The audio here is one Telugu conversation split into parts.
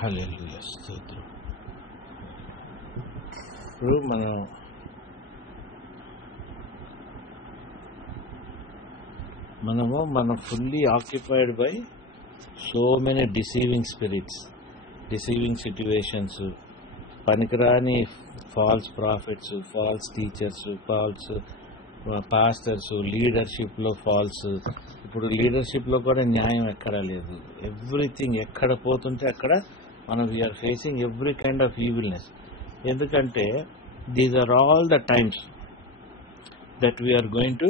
హల్లెలూయా స్తోత్రం. ఇప్పుడు మనం fully occupied by so many deceiving spirits, deceiving situations, పనికిరాని false prophets, false teachers, false pastors, లీడర్షిప్లో ఫాల్స్. ఇప్పుడు లీడర్షిప్లో కూడా న్యాయం ఎక్కడా లేదు. ఎవ్రీథింగ్ ఎక్కడ పోతుంటే అక్కడ మనం we are facing every kind of ఈవిల్నెస్. ఎందుకంటే these are all the times that we are going to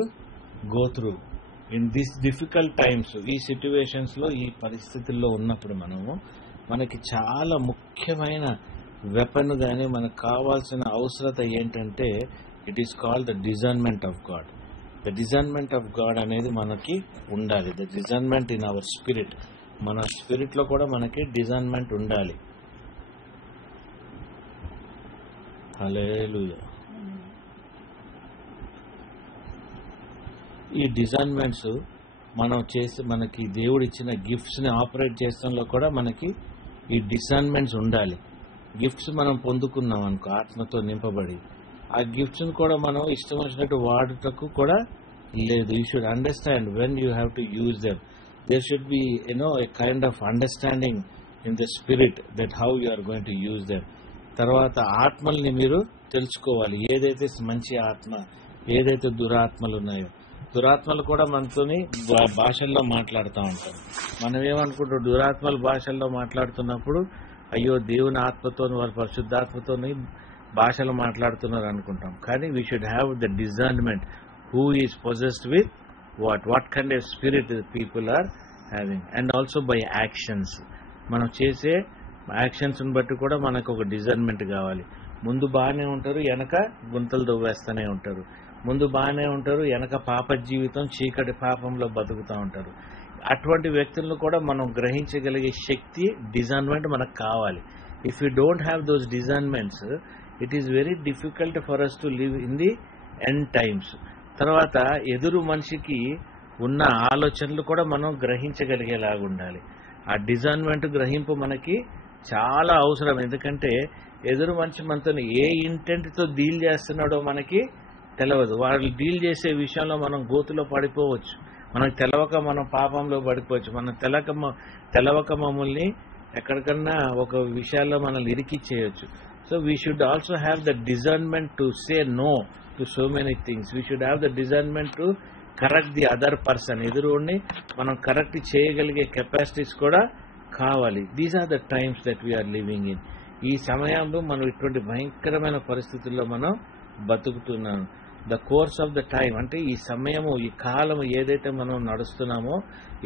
go through in this difficult times. ఈ సిట్యువేషన్స్లో, ఈ పరిస్థితుల్లో ఉన్నప్పుడు మనకి చాలా ముఖ్యమైన వెపన్ కానీ మనకు కావాల్సిన అవసరత ఏంటంటే it is called the discernment of God. The discernment of God అనేది మనకి ఉండాలి. The discernment in our spirit. మన స్పిరిట్లో కూడా మనకి డిజర్న్మెంట్ ఉండాలి. హల్లెలూయా. ఈ డిజర్న్మెంట్స్ మనం చేసి మనకి దేవుడు ఇచ్చిన గిఫ్ట్స్ని ఆపరేట్ చేసడంలో కూడా మనకి ఈ డిజర్న్మెంట్స్ ఉండాలి. గిఫ్ట్స్ మనం పొందుకున్నాం అనుకో, ఆత్మతో నింపబడి, ఆ గిఫ్ట్స్ని కూడా మనం ఇష్టం వచ్చినట్టు వాడుటకు కూడా లేదు. You should understand when you have to use them. There should be a kind of understanding in the spirit that how you are going to use them. తర్వాత ఆత్మల్ని మీరు తెలుసుకోవాలి. ఏదైతే మంచి ఆత్మ, ఏదైతే దురాత్మలు ఉన్నాయో. దురాత్మలు కూడా మనతోని భాషల్లో మాట్లాడుతూ ఉంటారు. మనం ఏమనుకుంటాం, దురాత్మలు భాషల్లో మాట్లాడుతున్నప్పుడు అయ్యో దేవుని ఆత్మతో వారి పరిశుద్ధాత్మతోని భాషలు మాట్లాడుతున్నారు అనుకుంటాం. కానీ we should have the discernment who is possessed with what kind of spirit people are having. And also by actions. మనం చేసే యాక్షన్స్ని బట్టి కూడా మనకు ఒక డిజర్న్మెంట్ కావాలి. ముందు బాగానే ఉంటారు, వెనక గుంతలు దవ్వేస్తూనే ఉంటారు. ముందు బాగానే ఉంటారు, వెనక పాప జీవితం, చీకటి పాపంలో బతుకుతూ ఉంటారు. అటువంటి వ్యక్తులను కూడా మనం గ్రహించగలిగే శక్తి, డిజర్న్మెంట్ మనకు కావాలి. If you don't have those discernments, it is very difficult for us to live in the end times. తర్వాత ఎదురు మనిషికి ఉన్న ఆలోచనలు కూడా మనం గ్రహించగలిగేలాగా ఉండాలి. ఆ డిజర్న్మెంట్ గ్రహింపు మనకి చాలా అవసరం. ఎందుకంటే ఎదురు మనిషి మనతో ఏ ఇంటెంట్తో డీల్ చేస్తున్నాడో మనకి తెలియదు. వాళ్ళు డీల్ చేసే విషయంలో మనం గోతులో పడిపోవచ్చు. మనకు తెలవక మనం పాపంలో పడిపోవచ్చు. మనం తెలవక మమ్మల్ని ఎక్కడికన్నా ఒక విషయాల్లో మనల్ని ఇరికిచ్చేయచ్చు. So we should also have the discernment to say no to so many things. We should have the discernment to correct the other person. ఎదురుని మనం కరెక్ట్ చేయగలిగే కెపాసిటీస్ కూడా కావాలి. These are the times that we are living in. ఈ సమయంలో మనం ఇటువంటి భయంకరమైన పరిస్థితుల్లో మనం బతుకుతున్నాం. The course of the time అంటే ఈ సమయము, ఈ కాలము ఏదైతే మనం నడుస్తున్నామో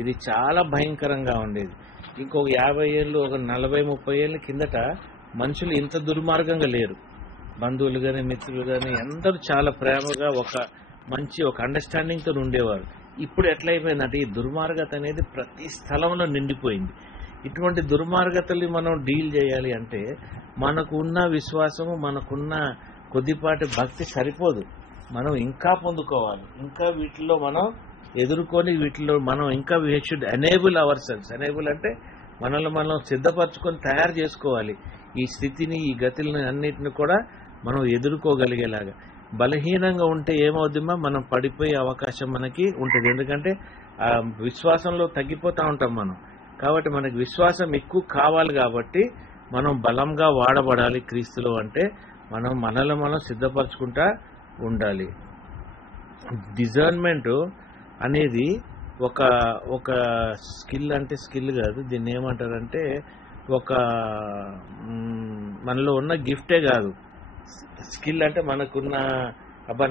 ఇది చాలా భయంకరంగా ఉండేది. ఇంకొక 50 ఏళ్ళు, ఒక 40-30 ఏళ్ళ కిందట మనుషులు ఇంత దుర్మార్గంగా లేరు. బంధువులు కానీ, మిత్రులు కానీ అందరూ చాలా ప్రేమగా ఒక అండర్స్టాండింగ్తో ఉండేవారు. ఇప్పుడు ఎట్లయిపోయిందంటే ఈ దుర్మార్గత అనేది ప్రతి స్థలంలో నిండిపోయింది. ఇటువంటి దుర్మార్గతల్ని మనం డీల్ చేయాలి అంటే మనకు ఉన్న విశ్వాసము, మనకున్న కొద్దిపాటి భక్తి సరిపోదు. మనం ఇంకా పొందుకోవాలి. ఇంకా వీటిలో మనం ఎదుర్కొని, వీటిలో మనం ఇంకా we should enable ourselves. Enable అంటే మనల్ని మనం సిద్ధపరచుకొని తయారు చేసుకోవాలి. ఈ స్థితిని, ఈ గతులని అన్నిటిని కూడా మనం ఎదుర్కోగలిగేలాగా. బలహీనంగా ఉంటే ఏమవుతుందో మనం పడిపోయే అవకాశం మనకి ఉంటుంది. ఎందుకంటే ఆ విశ్వాసంలో తగ్గిపోతూ ఉంటాం మనం. కాబట్టి మనకి విశ్వాసం ఎక్కువ కావాలి. కాబట్టి మనం బలంగా వాడబడాలి క్రీస్తులో. అంటే మనల్ని మనం సిద్ధపరచుకుంటా ఉండాలి. డిజర్న్మెంట్ అనేది ఒక స్కిల్, అంటే స్కిల్ కాదు, దీన్ని ఏమంటారంటే మనలో ఉన్న గిఫ్టే కాదు. స్కిల్ అంటే మనకున్న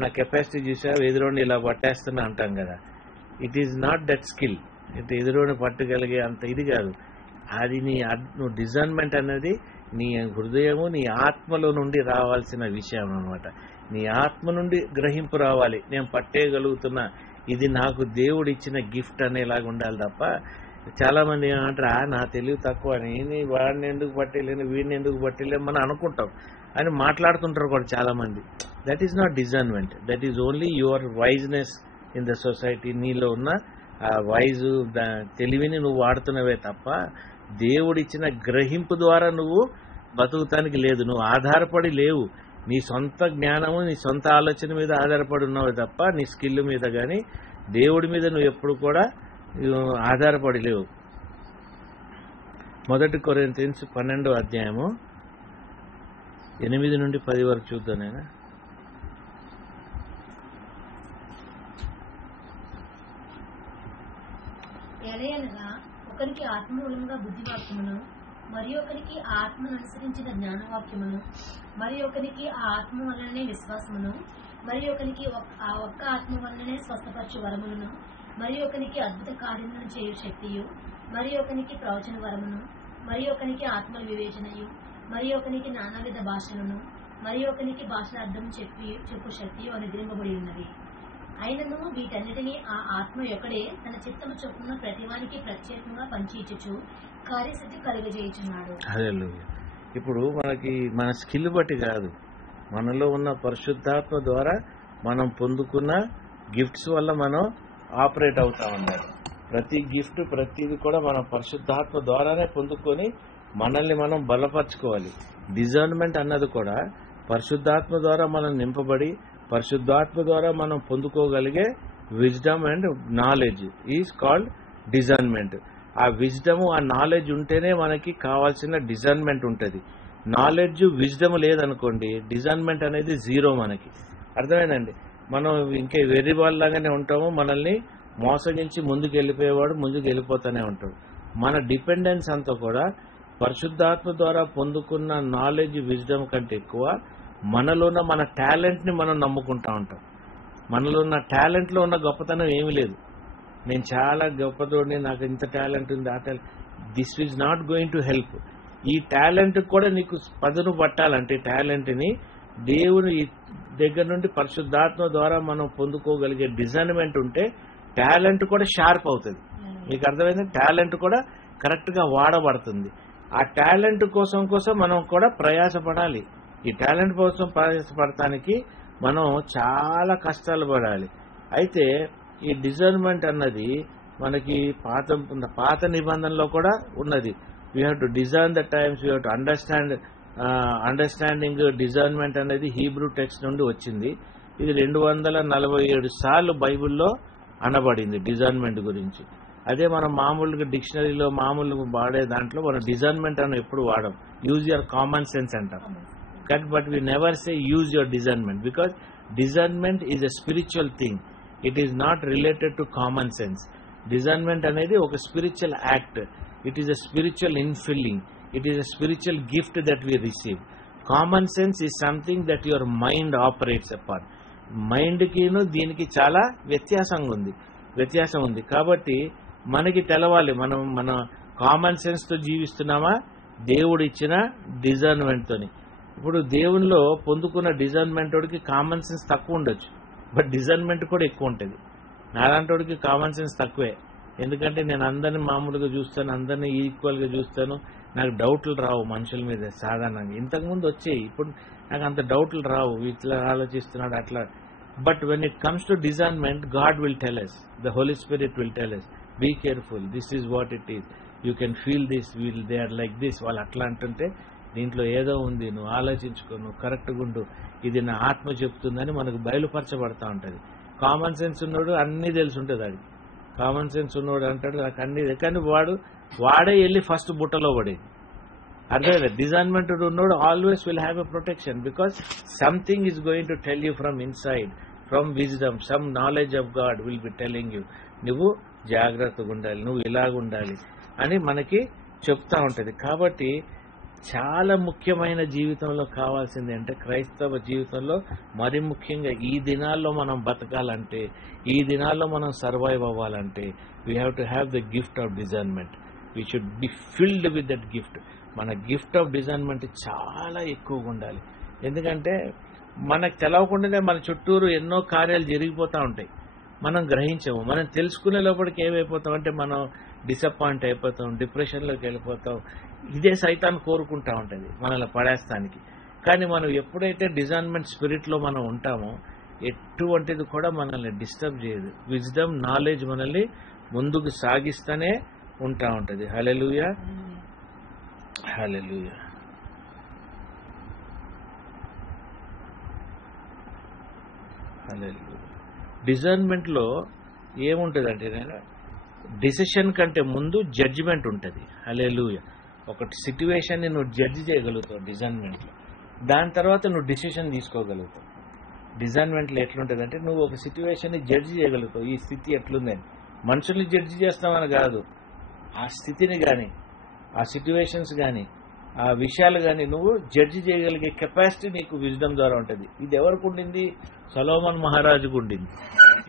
నా కెపాసిటీ చూసావు, ఎదురుని ఇలా పట్టేస్తున్నా అంటాం కదా. It is not that skill. It ఎదురుని పట్టగలిగే అంత ఇది కాదు. అది నువ్వు డిజర్న్మెంట్ అనేది నీ హృదయము, నీ ఆత్మలో నుండి రావాల్సిన విషయం అన్నమాట. నీ ఆత్మ నుండి గ్రహింపు రావాలి. నేను పట్టేయగలుగుతున్నా, ఇది నాకు దేవుడు ఇచ్చిన గిఫ్ట్ అనేలాగా ఉండాలి తప్ప చాలా మంది ఏమంటారు, నా తెలివి తక్కువ, నేను వాడిని ఎందుకు పట్టేయలేను, వీడిని ఎందుకు పట్టేయలేము మనం అనుకుంటాం అని మాట్లాడుతుంటారు కూడా చాలా మంది. That is not discernment. That is only your wiseness in the society. నీలో ఉన్న ఆ వైజు తెలివిని నువ్వు వాడుతున్నవే తప్ప దేవుడిచ్చిన గ్రహింపు ద్వారా నువ్వు బతుకుతానికి లేదు. నువ్వు ఆధారపడి లేవు. నీ సొంత జ్ఞానము, నీ సొంత ఆలోచన మీద ఆధారపడి ఉన్నావు తప్ప నీ స్కిల్ మీద కానీ దేవుడి మీద నువ్వు ఎప్పుడు కూడా ఆధారపడి లేవు. 1 కొరింథీయులు 12వ అధ్యాయము 8 నుండి 10 వరకు చూద్దాం. నేను ఎలయనగా ఒకరికి ఆత్మమూలముగా బుద్ధివాక్యమును, మరి ఒకరికి ఆత్మను అనుసరించిన జ్ఞానవాక్యమును, మరి ఒకరికి ఆ ఆత్మ వలననే విశ్వాసమును, మరి ఒకరికి ఆ ఒక్క ఆత్మ వలననే స్వస్థపరచు వరములను, మరి ఒకరికి అద్భుత కార్యములను చేయు శక్తియు, మరి ఒకరికి ప్రవచన వరమును, మరి ఒకరికి ఆత్మల వివేచనయు, మరి ఒకరికి నానావిధ భాషలను, మరి ఒకరికి భాషల అర్థం చెప్పు శక్తియు అనుగ్రహింపబడి ఉన్నది. అయినను వీటన్నిటినీ ఆ ఆత్మ యొక్కడే తన చిత్తము చొప్పున ప్రతివానికి ప్రత్యేకంగా పంచిచ్చుచు కార్యసిద్ధి కలుగజేయుచున్నాడు. హల్లెలూయా. ఇప్పుడు మనకి మన స్కిల్ బట్టి కాదు, మనలో ఉన్న పరిశుద్ధాత్మ ద్వారా మనం పొందుకున్న గిఫ్ట్స్ వల్ల మనం ఆపరేట్ అవుతా ఉండాలి. ప్రతి గిఫ్ట్ ప్రతిది కూడా మనం పరిశుద్ధాత్మ ద్వారానే పొందుకొని మనల్ని మనం బలపరచుకోవాలి. డిజర్న్మెంట్ అన్నది కూడా పరిశుద్ధాత్మ ద్వారా మనం నింపబడి పరిశుద్ధాత్మ ద్వారా మనం పొందుకోగలిగే wisdom and knowledge is called discernment. ఆ విజ్డమ్, ఆ నాలెడ్జ్ ఉంటేనే మనకి కావాల్సిన డిజర్న్మెంట్ ఉంటుంది. నాలెడ్జ్, విజ్డమ్ లేదనుకోండి, డిజర్న్మెంట్ అనేది జీరో. మనకి అర్థమైందండి. మనం ఇంకా వెర్రి వాళ్ళలాగానే ఉంటాము. మనల్ని మోసగించి ముందుకు వెళ్ళిపోయేవాడు ముందుకు వెళ్ళిపోతూనే ఉంటాడు. మన డిపెండెన్స్ అంతా కూడా పరిశుద్ధాత్మ ద్వారా పొందుకున్న నాలెడ్జ్, విజ్డమ్ కంటే ఎక్కువ మనలో ఉన్న మన టాలెంట్ని మనం నమ్ముకుంటా ఉంటాం. మనలో ఉన్న టాలెంట్లో ఉన్న గొప్పతనం ఏమీ లేదు. నేను చాలా గొప్పతోడిని, నాకు ఇంత టాలెంట్ ఉంది, ఆ talent, this is not going to help. ఈ టాలెంట్ కూడా నీకు పదును పట్టాలంటే టాలెంట్ని దేవుని దగ్గర నుండి పరిశుద్ధాత్మ ద్వారా మనం పొందుకోగలిగే డిజైన్మెంట్ ఉంటే టాలెంట్ కూడా షార్ప్ అవుతుంది. మీకు అర్థమైంది? టాలెంట్ కూడా కరెక్ట్గా వాడబడుతుంది. ఆ టాలెంట్ కోసం మనం కూడా ప్రయాసపడాలి. ఈ టాలెంట్ కోసం ప్రయాసపడటానికి మనం చాలా కష్టాలు పడాలి. అయితే ఈ డిజర్న్మెంట్ అన్నది మనకి పాత నిబంధనలో కూడా ఉన్నది. We have to discern the times, we have to understanding. Discernment అనేది హీబ్రూ టెక్స్ట్ నుండి వచ్చింది. ఇది 247 సార్లు బైబిల్లో అనబడింది డిజర్న్మెంట్ గురించి. అదే మనం మామూలుగా డిక్షనరీలో మామూలుగా వాడే దాంట్లో మనం డిజర్న్మెంట్ అని ఎప్పుడు వాడం. యూజ్ యువర్ కామన్ సెన్స్ అంటాం. But we never say use your discernment, because discernment is a spiritual thing. It is not related to common sense. Discernment అనేది ఒక spiritual act. It is a spiritual infilling. It is a spiritual gift that we receive. Common sense is something that your mind operates upon. మైండ్కిను దీనికి చాలా వ్యత్యాసం ఉంది. కాబట్టి మనకి తెలవాలి, మన కామన్ సెన్స్తో జీవిస్తున్నామా దేవుడు ఇచ్చిన డిజర్న్మెంట్తోని. ఇప్పుడు దేవునిలో పొందుకున్న డిజర్న్మెంట్కి కామన్ సెన్స్ తక్కువ ఉండొచ్చు, బట్ డిజర్న్మెంట్ కూడా ఎక్కువ ఉంటుంది. నాలాంటి కామన్ సెన్స్ తక్కువే. ఎందుకంటే నేను అందరినీ మామూలుగా చూస్తాను, అందరినీ ఈక్వల్గా చూస్తాను. నాకు డౌట్లు రావు మనుషుల మీద సాధారణంగా. ఇంతకుముందు వచ్చాయి, ఇప్పుడు నాకు అంత డౌట్లు రావు. ఇట్లా ఆలోచిస్తున్నాడు అట్లా. But when it comes to discernment, God will tell us, the Holy Spirit will tell us, be careful, this is what it is, you can feel this, they are like this. వాళ్ళు అట్లా అంటుంటే దీంట్లో ఏదో ఉంది, నువ్వు ఆలోచించుకో, నువ్వు కరెక్ట్గా ఉండు, ఇది నా ఆత్మ చెప్తుందని మనకు బయలుపరచబడతా ఉంటుంది. కామన్ సెన్స్ ఉన్నోడు అన్నీ తెలిసి ఉంటుంది. అది కామన్ సెన్స్ ఉన్నోడు అంటాడు నాకు అన్నీ, కానీ వాడే వెళ్ళి ఫస్ట్ బుట్టలో పడేది. అర్థమైందా? డిజర్న్మెంట్ ఉన్నోడు always will have a protection, because something is going to tell you from inside, from wisdom, some knowledge of God will be telling you, నువ్వు జాగ్రత్తగా ఉండాలి, నువ్వు ఇలాగ ఉండాలి అని మనకి చెప్తా ఉంటుంది. కాబట్టి చాలా ముఖ్యమైన జీవితంలో కావాల్సింది అంటే, క్రైస్తవ జీవితంలో మరి ముఖ్యంగా ఈ దినాల్లో మనం బతకాలంటే, ఈ దినాల్లో మనం సర్వైవ్ అవ్వాలంటే, we have to have the gift of discernment. We should be filled with that gift. మన గిఫ్ట్ ఆఫ్ డిజర్న్మెంట్ చాలా ఎక్కువగా ఉండాలి. ఎందుకంటే మనకు తెలవకుండానే మన చుట్టూరు ఎన్నో కార్యాలు జరిగిపోతూ ఉంటాయి. మనం గ్రహించము. మనం తెలుసుకునే లోపలికి ఏమైపోతాం అంటే మనం డిసప్పాయింట్ అయిపోతాం, డిప్రెషన్లోకి వెళ్ళిపోతాం. ఇదే సైతాన్ కోరుకుంటా ఉంటుంది మనల్ని పడేస్తానికి. కానీ మనం ఎప్పుడైతే డిజర్న్మెంట్ స్పిరిట్లో మనం ఉంటామో ఎటువంటిది కూడా మనల్ని డిస్టర్బ్ చేయదు. విజ్డమ్, నాలెడ్జ్ మనల్ని ముందుకు సాగిస్తూనే ఉంటా ఉంటుంది. హల్లెలూయా. హల్లెలూయా. హల్లెలూయా. డిజర్న్మెంట్లో ఏముంటుందంటే నేను డిసిషన్ కంటే ముందు జడ్జిమెంట్ ఉంటుంది. హల్లెలూయా. ఒక సిట్యువేషన్ని నువ్వు జడ్జి చేయగలుగుతావు డిజర్న్మెంట్లో, దాని తర్వాత నువ్వు డిసిషన్ తీసుకోగలుగుతావు. డిజర్న్మెంట్లో ఎట్లుంటుందంటే నువ్వు ఒక సిట్యువేషన్ని జడ్జి చేయగలుగుతావు, ఈ స్థితి ఎట్లుందని. మనుషుల్ని జడ్జి చేస్తామని కాదు, ఆ స్థితిని కానీ ఆ సిట్యువేషన్స్ కానీ ఆ విషయాలు కానీ నువ్వు జడ్జి చేయగలిగే కెపాసిటీ నీకు విజ్డమ్ ద్వారా ఉంటుంది. ఇది ఎవరికి ఉండింది? సొలొమోన్ మహారాజుకు ఉండింది.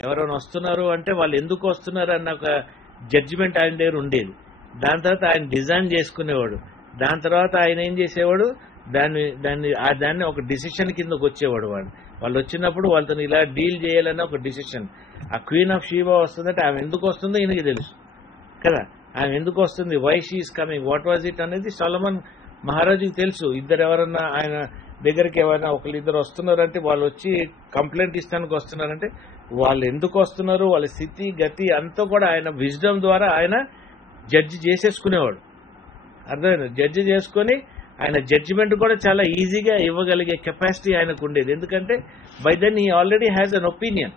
ఎవరైనా వస్తున్నారు అంటే వాళ్ళు ఎందుకు వస్తున్నారు అన్న ఒక జడ్జిమెంట్ ఆయన దగ్గర ఉండేది. దాని తర్వాత ఆయన డిజైన్ చేసుకునేవాడు. దాని తర్వాత ఆయన ఏం చేసేవాడు, దాన్ని ఒక డిసిషన్ కిందకు వచ్చేవాడు. వాళ్ళు వచ్చినప్పుడు వాళ్ళతో ఇలా డీల్ చేయాలన్న ఒక డిసిషన్. ఆ క్వీన్ ఆఫ్ షీబా వస్తుందంటే ఆమె ఎందుకు వస్తుందో ఈయనకి తెలుసు కదా. ఆమె ఎందుకు వస్తుంది, why she is coming, what was it అనేది సొలొమోన్ మహారాజుకి తెలుసు. ఇద్దరు ఎవరన్నా ఆయన దగ్గరికి ఎవరైనా ఒకళ్ళిద్దరు వస్తున్నారంటే వాళ్ళు వచ్చి కంప్లైంట్ ఇస్తానికి వస్తున్నారంటే వాళ్ళు ఎందుకు వస్తున్నారు, వాళ్ళ స్థితి గతి అంతా కూడా ఆయన విజ్డమ్ ద్వారా ఆయన జడ్జి చేసేసుకునేవాడు. అర్థమైంది? జడ్జి చేసుకొని ఆయన జడ్జిమెంట్ కూడా చాలా ఈజీగా ఇవ్వగలిగే కెపాసిటీ ఆయనకు ఉండేది. ఎందుకంటే by then he already has an opinion,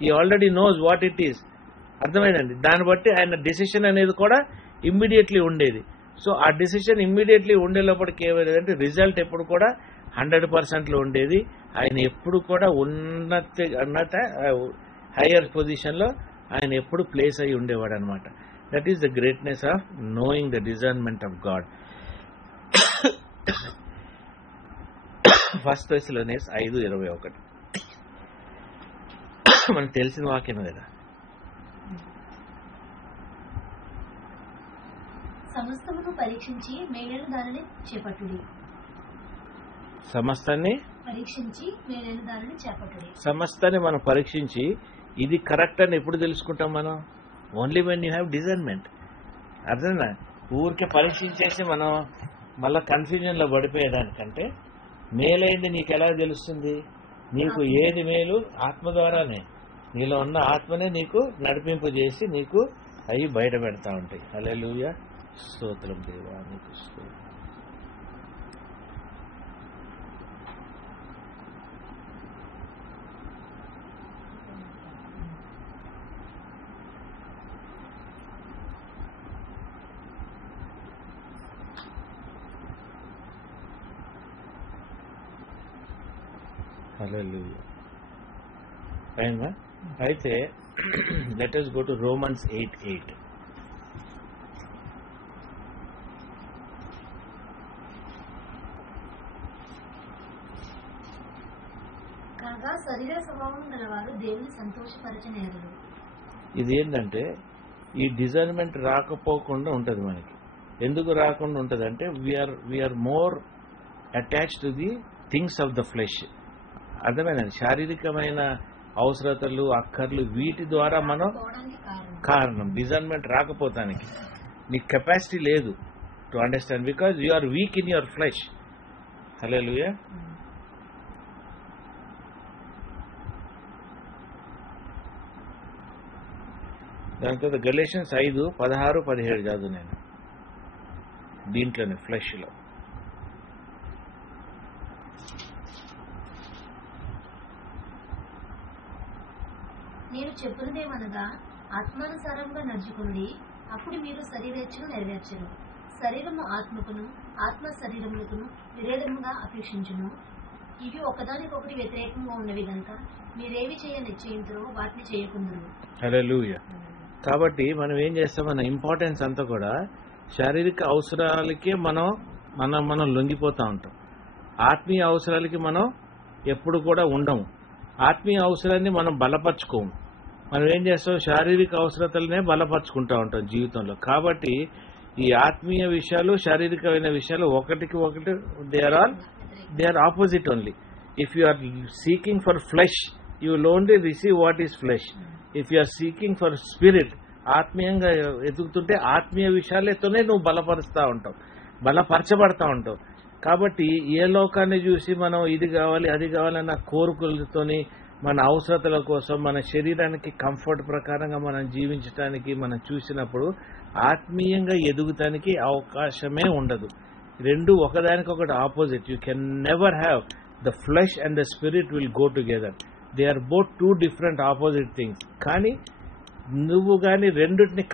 he already knows what it is. అర్థమైందండి? దాన్ని బట్టి ఆయన డెసిషన్ అనేది కూడా ఇమ్మీడియట్లీ ఉండేది. సో ఆ డెసిషన్ ఇమ్మీడియట్లీ ఉండేలోపటికి ఏమైందంటే రిజల్ట్ ఎప్పుడు కూడా 100%లో ఉండేది. ఆయన ఎప్పుడు కూడా ఉన్నత హయ్యర్ పొజిషన్లో ఆయన ఎప్పుడు ప్లేస్ అయి ఉండేవాడు అనమాట. That is the greatness of knowing the discernment of God. 1 Thessalonians 5:21 మనకు తెలిసిన వాక్యమే కదా. సమస్తమును పరీక్షించి మేలైన దానిని చేపట్టుడి. సమస్తాన్ని మనం పరీక్షించి ఇది కరెక్ట్ అని ఎప్పుడు తెలుసుకుంటాం మనం? Only when you have discernment. అర్థమేనా? ఊరికే పరీక్షించేసి మనం మళ్ళీ కన్ఫ్యూజన్లో పడిపోయేదానికంటే మేలైంది నీకు ఎలా తెలుస్తుంది? నీకు ఏది మేలు? ఆత్మ ద్వారానే. నీలో ఉన్న ఆత్మనే నీకు నడిపింపు చేసి నీకు అవి బయట పెడతా ఉంటాయి. హల్లెలూయా. స్తోత్రం దేవా, నీకు స్తోత్రం. హల్లెలూయా. అయిందా? అయితే let us go to Romans 8:8. కాగా శరీర స్వభావం గలవారు దేవుని సంతోషపరచనేరులు. ఇది ఏంటంటే ఈ డిజర్న్మెంట్ రాకపోకుండా ఉంటుంది మనకి. ఎందుకు రాకుండా ఉంటుంది అంటే we're more attached to the things of the flesh. అర్థమైందండి? శారీరకమైన అవసరతలు, అక్కర్లు, వీటి ద్వారా మనం కారణం డిజర్న్మెంట్ రాకపోతానికి. నీకు కెపాసిటీ లేదు to understand because you are weak in your flesh. Hallelujah. దాని తర్వాత గలేషియన్స్ 5:16-17 చదువు నేను దీంట్లోనే ఫ్లెష్లో. నేను చెప్పున్నదేమనగా ఆత్మానుసారంగా నడుచుకుని అప్పుడు మీరు శరీరేచ్ఛను నెరవేర్చరు. శరీరము ఆత్మకును, ఆత్మ శరీరములకును విరోధముగా అపేక్షించును. ఇవి ఒకదానికొకటి వ్యతిరేకంగా ఉన్నవి గనుక మీరేవి చేయ నిశ్చయించరో వాటిని చేయకుందురు. హల్లెలూయా. కాబట్టి మనం ఏం చేస్తాం, మన ఇంపార్టెన్స్ అంతా కూడా శారీరక అవసరాలకే మనం లొంగిపోతూ ఉంటాం. ఆత్మీయ అవసరాలకి మనం ఎప్పుడు కూడా ఉండము. ఆత్మీయ అవసరాన్ని మనం బలపరచుకోము. మనం ఏం చేస్తాం, శారీరక అవసరతలనే బలపరుచుకుంటూ ఉంటాం జీవితంలో. కాబట్టి ఈ ఆత్మీయ విషయాలు, శారీరకమైన విషయాలు ఒకటికి ఒకటి they are opposite only. If you are seeking for flesh, you will only receive what is flesh. If you are seeking for spirit, ఆత్మీయంగా ఎదుగుతుంటే ఆత్మీయ విషయాలతోనే నువ్వు బలపరచబడతా ఉంటావు. కాబట్టి ఏ లోకాన్ని చూసి మనం ఇది కావాలి అది కావాలన్న కోరికలతోని మన అవసరతల కోసం, మన శరీరానికి కంఫర్ట్ ప్రకారంగా మనం జీవించడానికి మనం చూసినప్పుడు ఆత్మీయంగా ఎదుగుతానికి అవకాశమే ఉండదు. రెండు ఒకదానికొకటి opposite. You can never have the flesh and the spirit will go together. They are both two different opposite things. కానీ నువ్వు కానీ రెండింటిని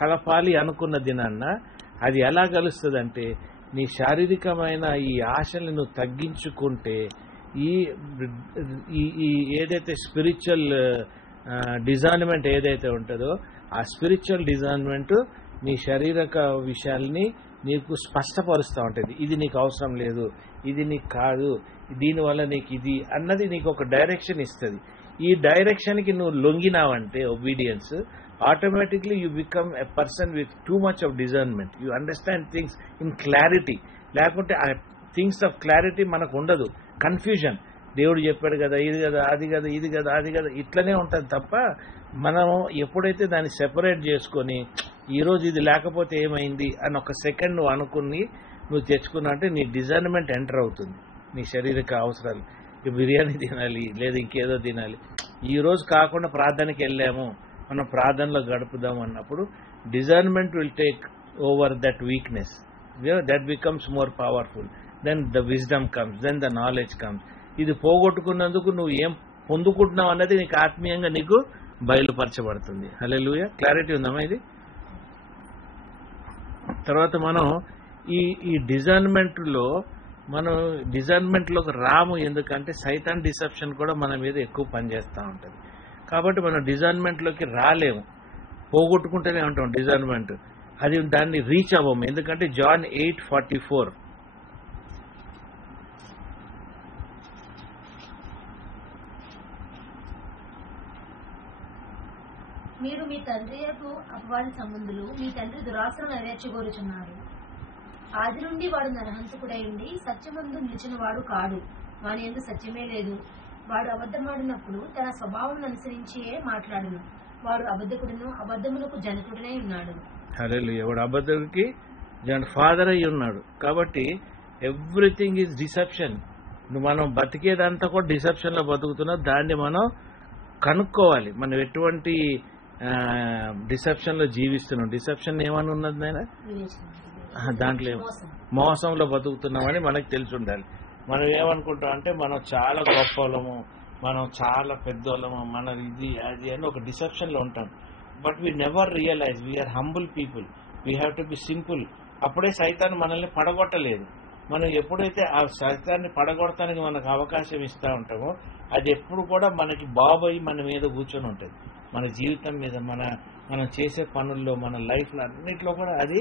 కలపాలి అనుకున్న దినాన్న అది ఎలా కలుస్తుందంటే, నీ శారీరకమైన ఈ ఆశల్ని నువ్వు తగ్గించుకుంటే ఈ ఏదైతే స్పిరిచువల్ డిజైన్మెంట్ ఏదైతే ఉంటుందో ఆ స్పిరిచువల్ డిజైన్మెంట్ నీ శారీరక విషయాల్ని నీకు స్పష్టపరుస్తూ ఉంటుంది. ఇది నీకు అవసరం లేదు, ఇది నీకు కాదు, దీనివల్ల నీకు ఇది అన్నది నీకు ఒక డైరెక్షన్ ఇస్తుంది. ఈ డైరెక్షన్కి నువ్వు లొంగినావంటే obedience, automatically you become a person with too much of discernment. You understand things in clarity. లేకుంటే ఆ థింగ్స్ ఆఫ్ క్లారిటీ మనకు ఉండదు, కన్ఫ్యూజన్. దేవుడు చెప్పాడు కదా, ఇది కదా, అది కదా, ఇది కదా, అది కదా, ఇట్లనే ఉంటుంది తప్ప మనం ఎప్పుడైతే దాన్ని సెపరేట్ చేసుకొని ఈరోజు ఇది లేకపోతే ఏమైంది అని ఒక సెకండ్ నువ్వు అనుకుని నువ్వు తెచ్చుకున్నా అంటే నీ డిజైన్మెంట్ ఎంటర్ అవుతుంది. నీ శారీరక అవసరాలు, బిర్యానీ తినాలి లేదా ఇంకేదో తినాలి, ఈరోజు కాకుండా ప్రార్థనకి వెళ్ళాము, మనం ప్రార్థనలో గడుపుదాం అన్నప్పుడు discernment will take over that weakness. That becomes more powerful. Then the wisdom comes, then the knowledge comes. ఇది పోగొట్టుకున్నందుకు నువ్వు ఏం పొందుకుంటున్నావు అన్నది నీకు ఆత్మీయంగా నీకు బయలుపరచబడుతుంది. హల్లెలూయా. క్లారిటీ ఉందమ్మా ఇది? తర్వాత మనం ఈ డిజైన్మెంట్లోకి రాము. ఎందుకంటే సైతాన్ డిసెప్షన్ కూడా మన మీద ఎక్కువ పనిచేస్తూ ఉంటుంది. కాబట్టి మనం డిజైన్మెంట్లోకి రాలేము, పోగొట్టుకుంటూనే ఉంటాం డిజైన్మెంట్. అది దాన్ని రీచ్ అవ్వము. ఎందుకంటే జాన్ 8:44 మీరు మీ తండ్రి యొక్క అపవాది సంబంధులు, మీ తండ్రి దురాశను నెరవేర్చగోరుచున్నారు. ఆది నుండి వాడు నరహంతకుడై ఉండి సత్యమందు నిలిచిన వాడు కాడు, వాని యందు సత్యమే లేదు. వాడు అబద్ధమాడినప్పుడు తన స్వభావం అనుసరించియే మాట్లాడును. వాడు అబద్ధకుడును, అబద్ధములకు జనకుడునే ఉన్నాడు. హల్లెలూయా. వాడు అబద్ధుడికి ఫాదర్ అయి ఉన్నాడు. కాబట్టి ఎవ్రీథింగ్ ఈజ్ డిసెప్షన్. మనం బతికేదంతా కూడా డిసెప్షన్లో బతుకుతున్నాం. దాన్ని మనం కనుక్కోవాలి, మనం ఎటువంటి డిసెప్షన్లో జీవిస్తున్నాం. డిసెప్షన్ ఏమని ఉన్నది నాయన? దాంట్లో మోసంలో బతుకుతున్నామని మనకు తెలిసి ఉండాలి. మనం ఏమనుకుంటాం అంటే మనం చాలా గొప్పలము, మనం చాలా పెద్దోళ్ళము, మన ఇది అది అని ఒక డిసెప్షన్లో ఉంటాం. But we never realize we're humble people, we have to be simple. అప్పుడే సైతాన్ని మనల్ని పడగొట్టలేదు. మనం ఎప్పుడైతే ఆ సైతాన్ని పడగొడటానికి మనకు అవకాశం ఇస్తూ ఉంటామో అది ఎప్పుడు కూడా మనకి బాబోయి మన మీద కూర్చొని ఉంటుంది. మన జీవితం మీద, మనం చేసే పనుల్లో, మన లైఫ్లో అన్నింటిలో కూడా అది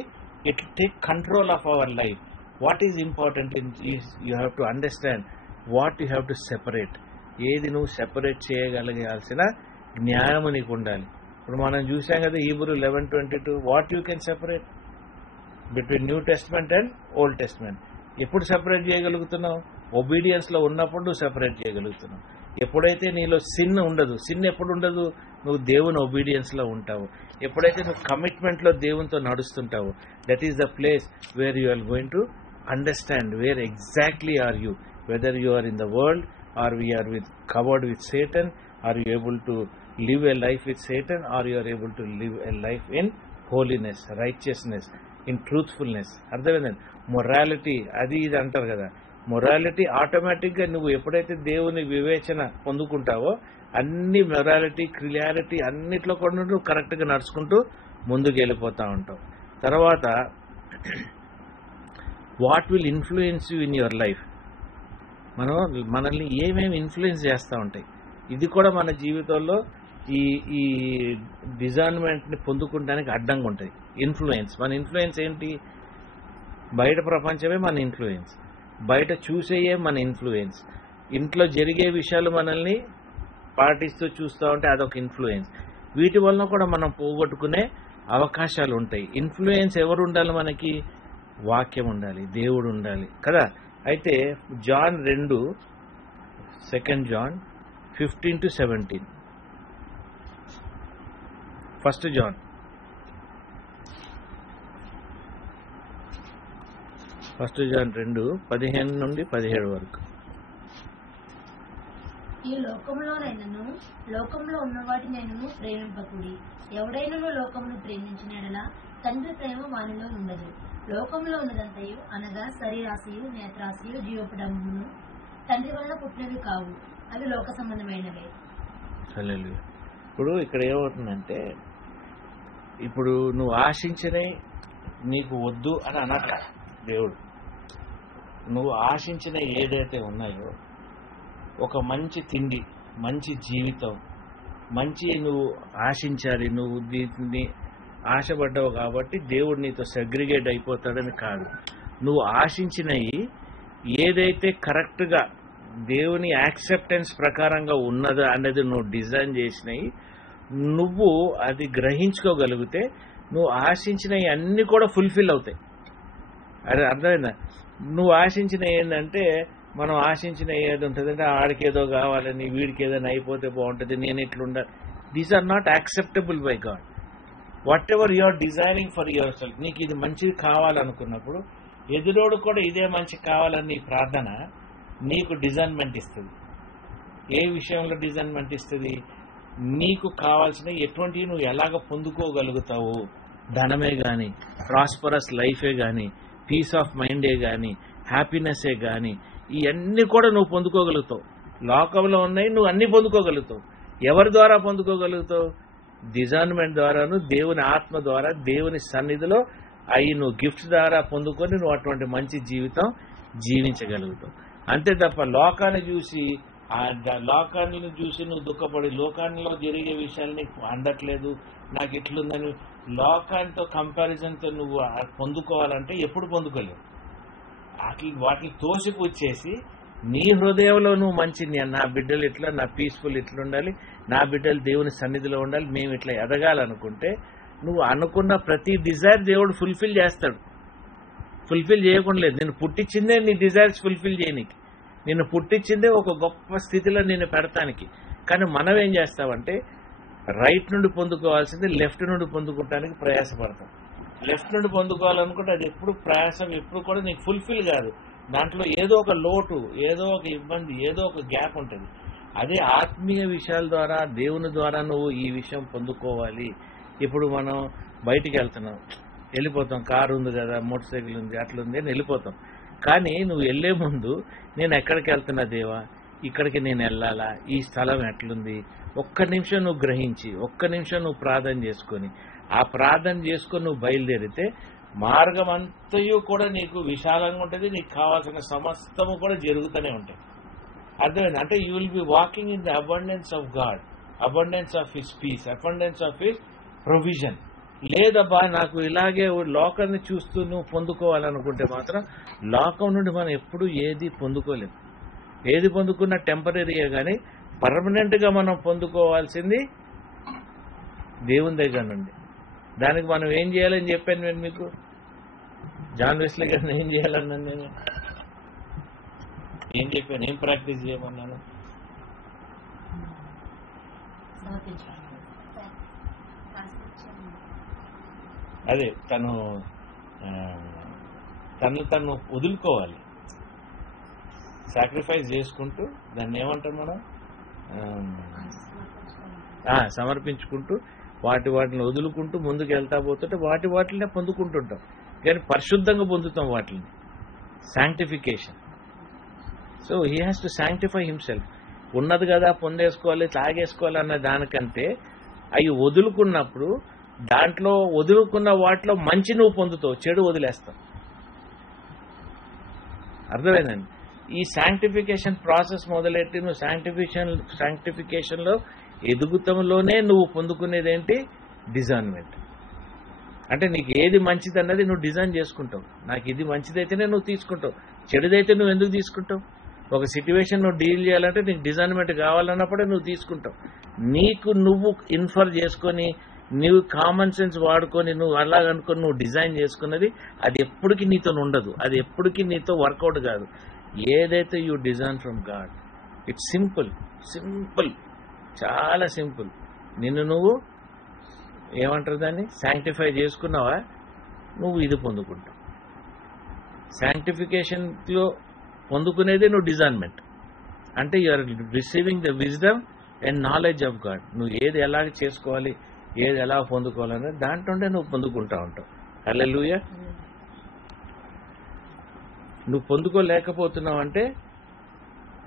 it take control of our life. What is important is you have to understand what you have to separate. ఏది నువ్వు సెపరేట్ చేయగలిగాల్సిన జ్ఞానము నీకు ఉండాలి. ఇప్పుడు మనం చూసాం కదా Hebrew 11:22, what you can separate between new testament and old testament. ఎప్పుడు సెపరేట్ చేయగలుగుతున్నావు? ఒబీడియన్స్లో ఉన్నప్పుడు నువ్వు సెపరేట్ చేయగలుగుతున్నావు. ఎప్పుడైతే నీలో సిన్ ఉండదు, సిన్ ఎప్పుడు ఉండదు? నువ్వు దేవుని ఒబీడియన్స్లో ఉంటావు. ఎప్పుడైతే నువ్వు కమిట్మెంట్లో దేవునితో నడుస్తుంటావో that is the place where you are going to understand where exactly are you, whether you are in the world or we are covered with Satan, or you able to live a life with Satan, or you are able to live a life in holiness, righteousness, in truthfulness. అర్థమైందండి? మొరాలిటీ అది ఇది అంటారు కదా, మొరాలిటీ ఆటోమేటిక్గా నువ్వు ఎప్పుడైతే దేవుని వివేచన పొందుకుంటావో అన్ని మొరాలిటీ, క్లియారిటీ అన్నిట్లో కూడా నువ్వు కరెక్ట్గా నడుచుకుంటూ ముందుకు వెళ్ళిపోతూ ఉంటావు. తర్వాత what will influence you in your life. మనల్ని ఏమేమి ఇన్ఫ్లుయెన్స్ చేస్తూ ఉంటాయి. ఇది కూడా మన జీవితంలో ఈ డిజైన్మెంట్ని పొందుకోవడానికి అడ్డంగా ఉంటాయి. ఇన్ఫ్లుయెన్స్, మన ఇన్ఫ్లుయెన్స్ ఏంటి? బయట ప్రపంచమే మన ఇన్ఫ్లుయెన్స్, బయట చూసేయే మన ఇన్ఫ్లుయెన్స్, ఇంట్లో జరిగే విషయాలు మనల్ని పాటిస్తూ చూస్తూ ఉంటే అదొక ఇన్ఫ్లుయెన్స్. వీటి వలన కూడా మనం పోగొట్టుకునే అవకాశాలు ఉంటాయి. ఇన్ఫ్లుయెన్స్ ఎవరు ఉండాలి? మనకి వాక్యం ఉండాలి, దేవుడు ఉండాలి కదా. అయితే జాన్ 2, 2 John 15-17. 1 John 2:15-17 వరకు. ఈ లోకంలోనైనను లోకంలో ఉన్న వాటినైనను ప్రేమింపకుడి. ఎవడైనను లోకమును ప్రేమించిన యెడల తండ్రి ప్రేమ వానిలో ఉండదు. లోకంలో ఉన్నదంతయు అనగా శరీరాశయు, నేత్రాశయు, జీవపడమును తండ్రి వలన పుట్టినవి కావు, అవి లోక సంబంధమైనవే. హల్లెలూయా. ఇప్పుడు ఇక్కడ ఏమవుతుందంటే, ఇప్పుడు నువ్వు ఆశించనే నీకు వద్దు అని అనట్లా దేవుడు. నువ్వు ఆశించిన ఏదైతే ఉన్నాయో, ఒక మంచి తిండి, మంచి జీవితం, మంచి నువ్వు ఆశించాలి, నువ్వు దీన్ని ఆశపడ్డావు కాబట్టి దేవుడు నీతో సెగ్రిగేట్ అయిపోతాడని కాదు. నువ్వు ఆశించినవి ఏదైతే కరెక్ట్గా దేవుని యాక్సెప్టెన్స్ ప్రకారంగా ఉన్నదా అనేది నువ్వు డిజైన్ చేసినవి, నువ్వు అది గ్రహించుకోగలిగితే నువ్వు ఆశించినవి అన్నీ కూడా ఫుల్ఫిల్ అవుతాయి. అది అర్థమైందా? నువ్వు ఆశించిన ఏంటంటే, మనం ఆశించిన ఏది ఉంటుందంటే ఆడికి ఏదో కావాలని, వీడికి ఏదైనా అయిపోతే బాగుంటుంది, నేను ఇట్లుండాలి. These are not acceptable by God. Whatever you are designing for yourself, నీకు ఇది మంచిది కావాలనుకున్నప్పుడు ఎదురోడు కూడా ఇదే మంచి కావాలని నీ ప్రార్థన నీకు డిజైన్మెంట్ ఇస్తుంది. ఏ విషయంలో డిజైన్మెంట్ ఇస్తుంది? నీకు కావాల్సిన ఎటువంటివి నువ్వు ఎలాగ పొందుకోగలుగుతావు, ధనమే కానీ, ప్రాస్పరస్ లైఫే కానీ, పీస్ ఆఫ్ మైండే కానీ, హ్యాపీనెస్సే కానీ, ఇవన్నీ కూడా నువ్వు పొందుకోగలుగుతావు. లోకంలో ఉన్నాయి, నువ్వు అన్ని పొందుకోగలుగుతావు. ఎవరి ద్వారా పొందుకోగలుగుతావు? డిజైన్మెంట్ ద్వారాను, దేవుని ఆత్మ ద్వారా, దేవుని సన్నిధిలో అవి నువ్వు గిఫ్ట్స్ ద్వారా పొందుకొని నువ్వు అటువంటి మంచి జీవితం జీవించగలుగుతావు. అంతే తప్ప లోకాన్ని చూసి నువ్వు దుఃఖపడి, లోకాల్లో జరిగే విషయాలు నీకు అందట్లేదు, నాకు ఇట్లుందని లోకాంతో కంపారిజన్తో నువ్వు పొందుకోవాలంటే ఎప్పుడు పొందుకోలేవు. వాటిని తోసిపుచ్చేసి నీ హృదయంలో నువ్వు మంచి, నా బిడ్డలు ఇట్లా, నా పీస్ఫుల్ ఇట్లుండాలి, నా బిడ్డలు దేవుని సన్నిధిలో ఉండాలి, మేము ఇట్లా ఎదగాలనుకుంటే నువ్వు అనుకున్న ప్రతి డిజైర్ దేవుడు ఫుల్ఫిల్ చేస్తాడు. ఫుల్ఫిల్ చేయకుండా లేదు. నేను పుట్టించిందే నీ డిజైర్స్ ఫుల్ఫిల్ చేయడానికి, నిన్ను పుట్టించిందే ఒక గొప్ప స్థితిలో నేను పెడతానికి. కానీ మనం ఏం చేస్తామంటే, రైట్ నుండి పొందుకోవాల్సింది లెఫ్ట్ నుండి పొందుకోవడానికి ప్రయాసపడతాం. లెఫ్ట్ నుండి పొందుకోవాలనుకుంటే అది ఎప్పుడు ప్రయాసం, ఎప్పుడు కూడా నీకు ఫుల్ఫిల్ కాదు. దాంట్లో ఏదో ఒక లోటు, ఏదో ఒక ఇబ్బంది, ఏదో ఒక గ్యాప్ ఉంటుంది. అదే ఆత్మీయ విషయాల ద్వారా, దేవుని ద్వారా నువ్వు ఈ విషయం పొందుకోవాలి. ఇప్పుడు మనం బయటికి వెళ్తున్నాం, వెళ్ళిపోతాం, కారు ఉంది కదా, మోటార్ సైకిల్ ఉంది, అట్లుంది అని వెళ్ళిపోతాం. కానీ నువ్వు వెళ్లే ముందు, నేను ఎక్కడికి వెళ్తున్నా దేవా, ఇక్కడికి నేను వెళ్ళాలా, ఈ స్థలం ఎట్లుంది, ఒక్క నిమిషం నువ్వు గ్రహించి, ఒక్క నిమిషం నువ్వు ప్రార్థన చేసుకొని, ఆ ప్రార్థన చేసుకొని నువ్వు బయలుదేరితే మార్గం అంతయు కూడా నీకు విశాలంగా ఉంటుంది. నీకు కావాల్సిన సమస్తము కూడా జరుగుతూనే ఉంటాయి. అర్థమైంది? అంటే you will be walking in the abundance of God, abundance of his piece, abundance of his provision. లేదబ్బా నాకు ఇలాగే లోకాన్ని చూస్తూ నువ్వు పొందుకోవాలనుకుంటే మాత్రం లోకం నుండి మనం ఎప్పుడు ఏది పొందుకోలేము. ఏది పొందుకున్నా టెంపరీయే, కానీ పర్మనెంట్గా మనం పొందుకోవాల్సింది దేవుని దగ్గర నుండి. దానికి మనం ఏం చేయాలని చెప్పాను నేను మీకు. జాన్ వెస్లీ గారిని ఏం చేయాలన్నాను నేను, ఏం చెప్పాను, ఏం ప్రాక్టీస్ చేయమన్నాను? అదే తను తను వదులుకోవాలి, సాక్రిఫైస్ చేసుకుంటూ, దాన్ని ఏమంటాం మనం, సమర్పించుకుంటూ, వాటిని వదులుకుంటూ ముందుకు వెళ్తా పోతుంటే వాటినే పొందుకుంటుంటాం. కానీ పరిశుద్ధంగా పొందుతాం వాటిని. Sanctification. So he has to sanctify himself. ఉన్నది కదా పొందేసుకోవాలి, తాగేసుకోవాలి అన్న దానికంటే అవి వదులుకున్నప్పుడు, దాంట్లో వదులుకున్న వాటిలో మంచి నువ్వు పొందుతావు, చెడు వదిలేస్తావు. అర్థమైందండి? ఈ శాంక్టిఫికేషన్ ప్రాసెస్ మొదలెట్టి నువ్వు శాంక్టిఫికేషన్లో ఎదుగుతంలోనే నువ్వు పొందుకునేది ఏంటి? డిజైన్మెంట్. అంటే నీకు ఏది మంచిది అన్నది నువ్వు డిజైన్ చేసుకుంటావు. నాకు ఇది మంచిదైతేనే నువ్వు తీసుకుంటావు, చెడుదైతే నువ్వు ఎందుకు తీసుకుంటావు? ఒక సిట్యువేషన్ నువ్వు డీల్ చేయాలంటే నీకు డిజైన్మెంట్ కావాలన్నప్పుడే నువ్వు తీసుకుంటావు. నీకు నువ్వు ఇన్ఫర్ చేసుకొని, నువ్వు కామన్ సెన్స్ వాడుకొని, నువ్వు అలాగనుకొని నువ్వు డిజైన్ చేసుకున్నది అది ఎప్పటికీ నీతో ఉండదు, అది ఎప్పటికీ నీతో వర్కౌట్ కాదు. ఏదైతే you design from God, it's simple, చాలా సింపుల్. నిన్ను నువ్వు ఏమంటారు దాన్ని, శాంక్టిఫై చేసుకున్నావా, నువ్వు ఇది పొందుకుంటావు. శాంక్టిఫికేషన్లో పొందుకునేది నువ్వు డిజైన్మెంట్. అంటే you are receiving the wisdom and knowledge of God. నువ్వు ఏది ఎలాగ చేసుకోవాలి, ఏది ఎలా పొందుకోవాలని దాంట్లోనే నువ్వు పొందుకుంటా ఉంటావు. హల్లెలూయా. నువ్వు పొందుకోలేకపోతున్నావు అంటే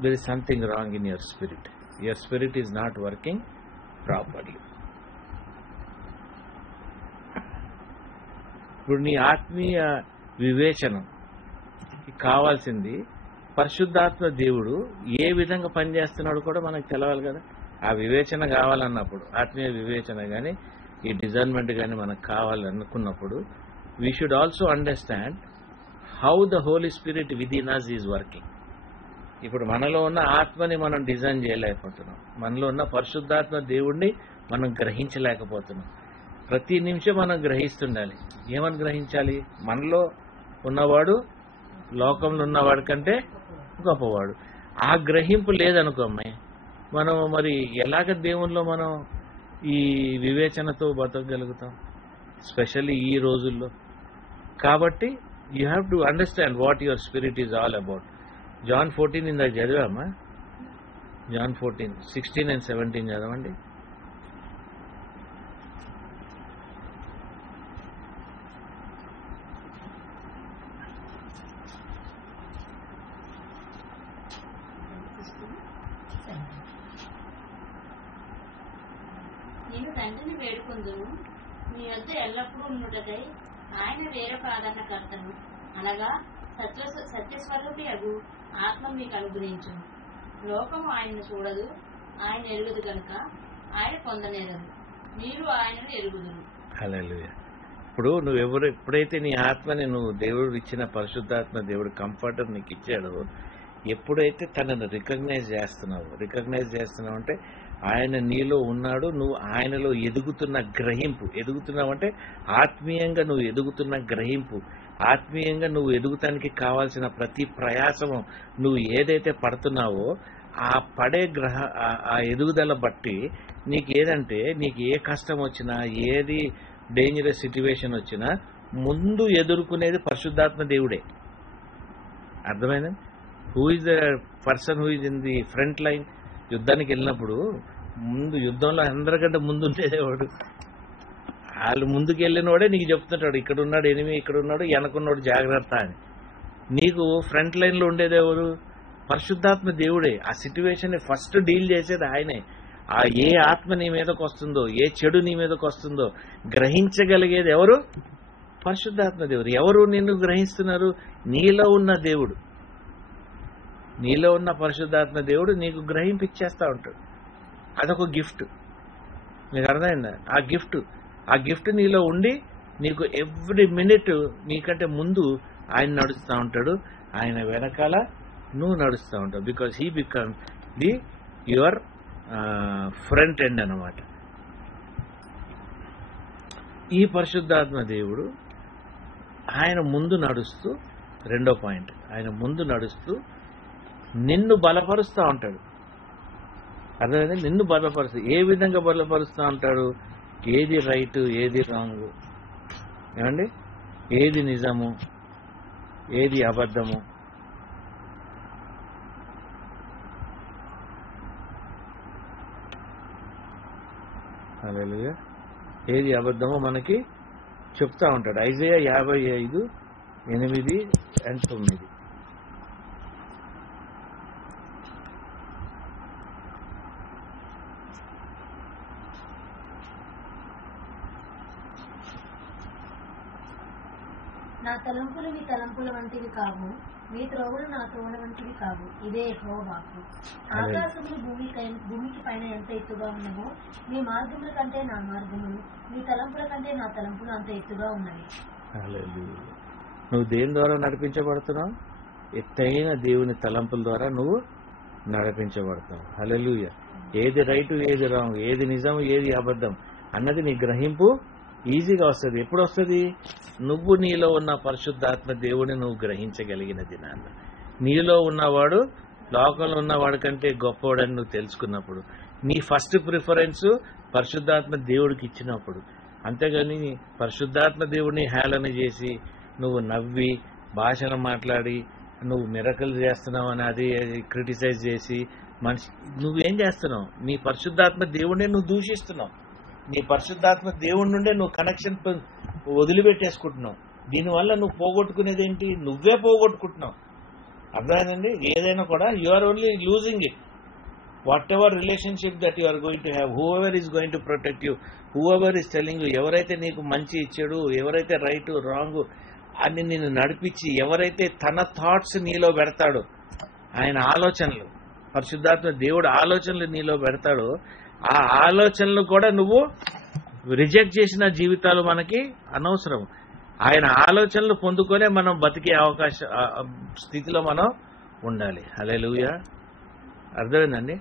there is something wrong in your spirit. Your spirit is not working properly. ఇప్పుడు నీ ఆత్మీయ వివేచనం కావాల్సింది పరిశుద్ధాత్మ దేవుడు ఏ విధంగా పనిచేస్తున్నాడు కూడా మనకు తెలవాలి కదా. ఆ వివేచన కావాలన్నప్పుడు, ఆత్మీయ వివేచన కానీ ఈ డిజర్న్మెంట్ కానీ మనకు కావాలనుకున్నప్పుడు we should also understand how the Holy Spirit within us is working. ఇప్పుడు మనలో ఉన్న ఆత్మని మనం డిజైన్ చేయలేకపోతున్నాం, మనలో ఉన్న పరిశుద్ధాత్మ దేవుణ్ణి మనం గ్రహించలేకపోతున్నాం. ప్రతి నిమిషం మనం గ్రహిస్తుండాలి. ఏమని గ్రహించాలి? మనలో ఉన్నవాడు లోకంలో ఉన్నవాడి కంటే గొప్పవాడు. ఆ గ్రహింపు లేదనుకో అమ్మాయి, మనం మరి ఎలాగ దేవునిలో మనం ఈ వివేచనతో బతకగలుగుతాం, స్పెషల్లీ ఈ రోజుల్లో. కాబట్టి you have to understand what your spirit is all about. John 14 ఇందాక చదివామా? జాన్ 14, 16 and 17 చదవండి. నేను తండ్రిని వేడుకొందును, మీ వద్ద ఎల్లప్పుడూ ఉండుటకై ఆయన వేరొక ఆదరణకర్తను అనగా సత్యస్వరూపి అగు ఆత్మ మీకు అనుగ్రహించును. లోకము ఆయనను చూడదు, ఆయన ఎరుగుదు కనుక ఆయన పొందనేరదు, మీరు ఆయనను ఎరుగుదురు. హల్లెలూయా. ఇప్పుడు నువ్వు ఎప్పుడైతే నీ ఆత్మని నువ్వు దేవుడు ఇచ్చిన పరిశుద్ధాత్మ దేవుడు కంఫర్టర్ నీకు ఇచ్చాడో, ఎప్పుడైతే తనను రికగ్నైజ్ చేస్తున్నావు అంటే ఆయన నీలో ఉన్నాడు, నువ్వు ఆయనలో ఎదుగుతున్న గ్రహింపు. ఎదుగుతున్నావు అంటే ఆత్మీయంగా నువ్వు ఎదుగుతున్న గ్రహింపు, ఆత్మీయంగా నువ్వు ఎదుగుతానికి కావాల్సిన ప్రతి ప్రయాసము నువ్వు ఏదైతే పడుతున్నావో ఆ పడే ఆ ఎదుగుదల బట్టి నీకు ఏదంటే, నీకు ఏ కష్టం వచ్చినా, ఏది డేంజరస్ సిచ్యువేషన్ వచ్చినా ముందు ఎదుర్కొనేది పరిశుద్ధాత్మ దేవుడే. అర్థమైందా? Who is the person who is in the front line? యుద్ధానికి వెళ్ళినప్పుడు ముందు యుద్ధంలో అందరికంటే ముందు ఉండేదేవాడు. వాళ్ళు ముందుకు వెళ్ళినవాడే నీకు చెప్తుంటాడు, ఇక్కడ ఉన్నాడు ఎనిమి, ఇక్కడ ఉన్నాడు, వెనకున్నాడు, జాగ్రత్త అని. నీకు ఫ్రంట్ లైన్లో ఉండేదేవారు? పరిశుద్ధాత్మ దేవుడే. ఆ సిచ్యువేషన్ ఫస్ట్ డీల్ చేసేది ఆయనే. ఆ ఏ ఆత్మ నీ మీదకి వస్తుందో, ఏ చెడు నీ మీదకి వస్తుందో గ్రహించగలిగేది ఎవరు? పరిశుద్ధాత్మ దేవుడు. ఎవరు నిన్ను గ్రహిస్తున్నారు? నీలో ఉన్న దేవుడు, నీలో ఉన్న పరిశుద్ధాత్మ దేవుడు నీకు గ్రహింపిచ్చేస్తా ఉంటాడు. అదొక గిఫ్ట్. మీకు అర్థమైందా? ఆ గిఫ్ట్ నీలో ఉండి నీకు ఎవ్రీ మినిట్ నీకంటే ముందు ఆయన నడుస్తూ ఉంటాడు, ఆయన వెనకాల నువ్వు నడుస్తూ ఉంటావు. Because he become the your front end అన్నమాట. ఈ పరిశుద్ధాత్మ దేవుడు ఆయన ముందు నడుస్తూ, రెండో పాయింట్, ఆయన ముందు నడుస్తూ నిన్ను బలపరుస్తూ ఉంటాడు. అర్థమైంది? నిన్ను బలపరుస్తూ ఏ విధంగా బలపరుస్తూ ఉంటాడు? ఏది రైట్, ఏది రాంగ్, ఏమండి, ఏది నిజము, ఏది అబద్ధము, హల్లెలూయా, ఏది అబద్ధమో మనకి చెప్తా ఉంటాడు. Isaiah 55, 8 and 9. నా తలంపులు మీ తలంపుల వంటివి కావు, మీ త్రోవలు నా త్రోవల వంటివి కావు, ఇదే యెహోవా వాక్కు. ఆకాశములు భూమికి పైన ఎంత ఎత్తుగా ఉన్నవో మీ మార్గముల కంటే నా మార్గములు, మీ తలంపుల కంటే నా తలంపులు అంత ఎత్తుగా ఉన్నవి. హల్లెలూయా. నువ్వు దేని ద్వారా నడిపించబడుతున్నావు? ఎత్తైన దేవుని తలంపుల ద్వారా నువ్వు నడిపించబడతావు. హల్లెలూయా. ఏది రైటు, ఏది రాంగ్, ఏది నిజం, ఏది అబద్ధం అన్నది నీ గ్రహింపు ఈజీగా వస్తుంది. ఎప్పుడు వస్తుంది? నువ్వు నీలో ఉన్న పరిశుద్ధాత్మ దేవుడిని నువ్వు గ్రహించగలిగిన దినాన్న. నీలో ఉన్నవాడు లోకంలో ఉన్నవాడి కంటే గొప్పవాడని నువ్వు తెలుసుకున్నప్పుడు, నీ ఫస్ట్ ప్రిఫరెన్స్ పరిశుద్ధాత్మ దేవుడికి ఇచ్చినప్పుడు. అంతేగాని పరిశుద్ధాత్మ దేవుడిని హేళన చేసి నువ్వు నవ్వి భాషను మాట్లాడి నువ్వు మిరకల్ చేస్తున్నావు అని అది క్రిటిసైజ్ చేసి మనిషి నువ్వేం చేస్తున్నావు? నీ పరిశుద్ధాత్మ దేవుడినే నువ్వు దూషిస్తున్నావు. నీ పరిశుద్ధాత్మ దేవుడి నుండే నువ్వు కనెక్షన్ వదిలిపెట్టేసుకుంటున్నావు. దీనివల్ల నువ్వు పోగొట్టుకునేది ఏంటి? నువ్వే పోగొట్టుకుంటున్నావు. అర్థమైందండి? ఏదైనా కూడా you are only losing it. Whatever relationship that you are going to have, whoever is going to protect you, whoever is telling you, ఎవరైతే నీకు మంచి ఇచ్చాడు, ఎవరైతే రైట్ రాంగ్ అని నిన్ను నడిపించి, ఎవరైతే తన థాట్స్ నీలో పెడతాడో, ఆయన ఆలోచనలు, పరిశుద్ధాత్మ దేవుడు ఆలోచనలు నీలో పెడతాడో, ఆ ఆలోచనలు కూడా నువ్వు రిజెక్ట్ చేసిన జీవితాలు మనకి అనవసరం. ఆయన ఆలోచనలు పొందుకొనే మనం బతికే స్థితిలో మనం ఉండాలి. హల్లెలూయా. అర్థమైందండి?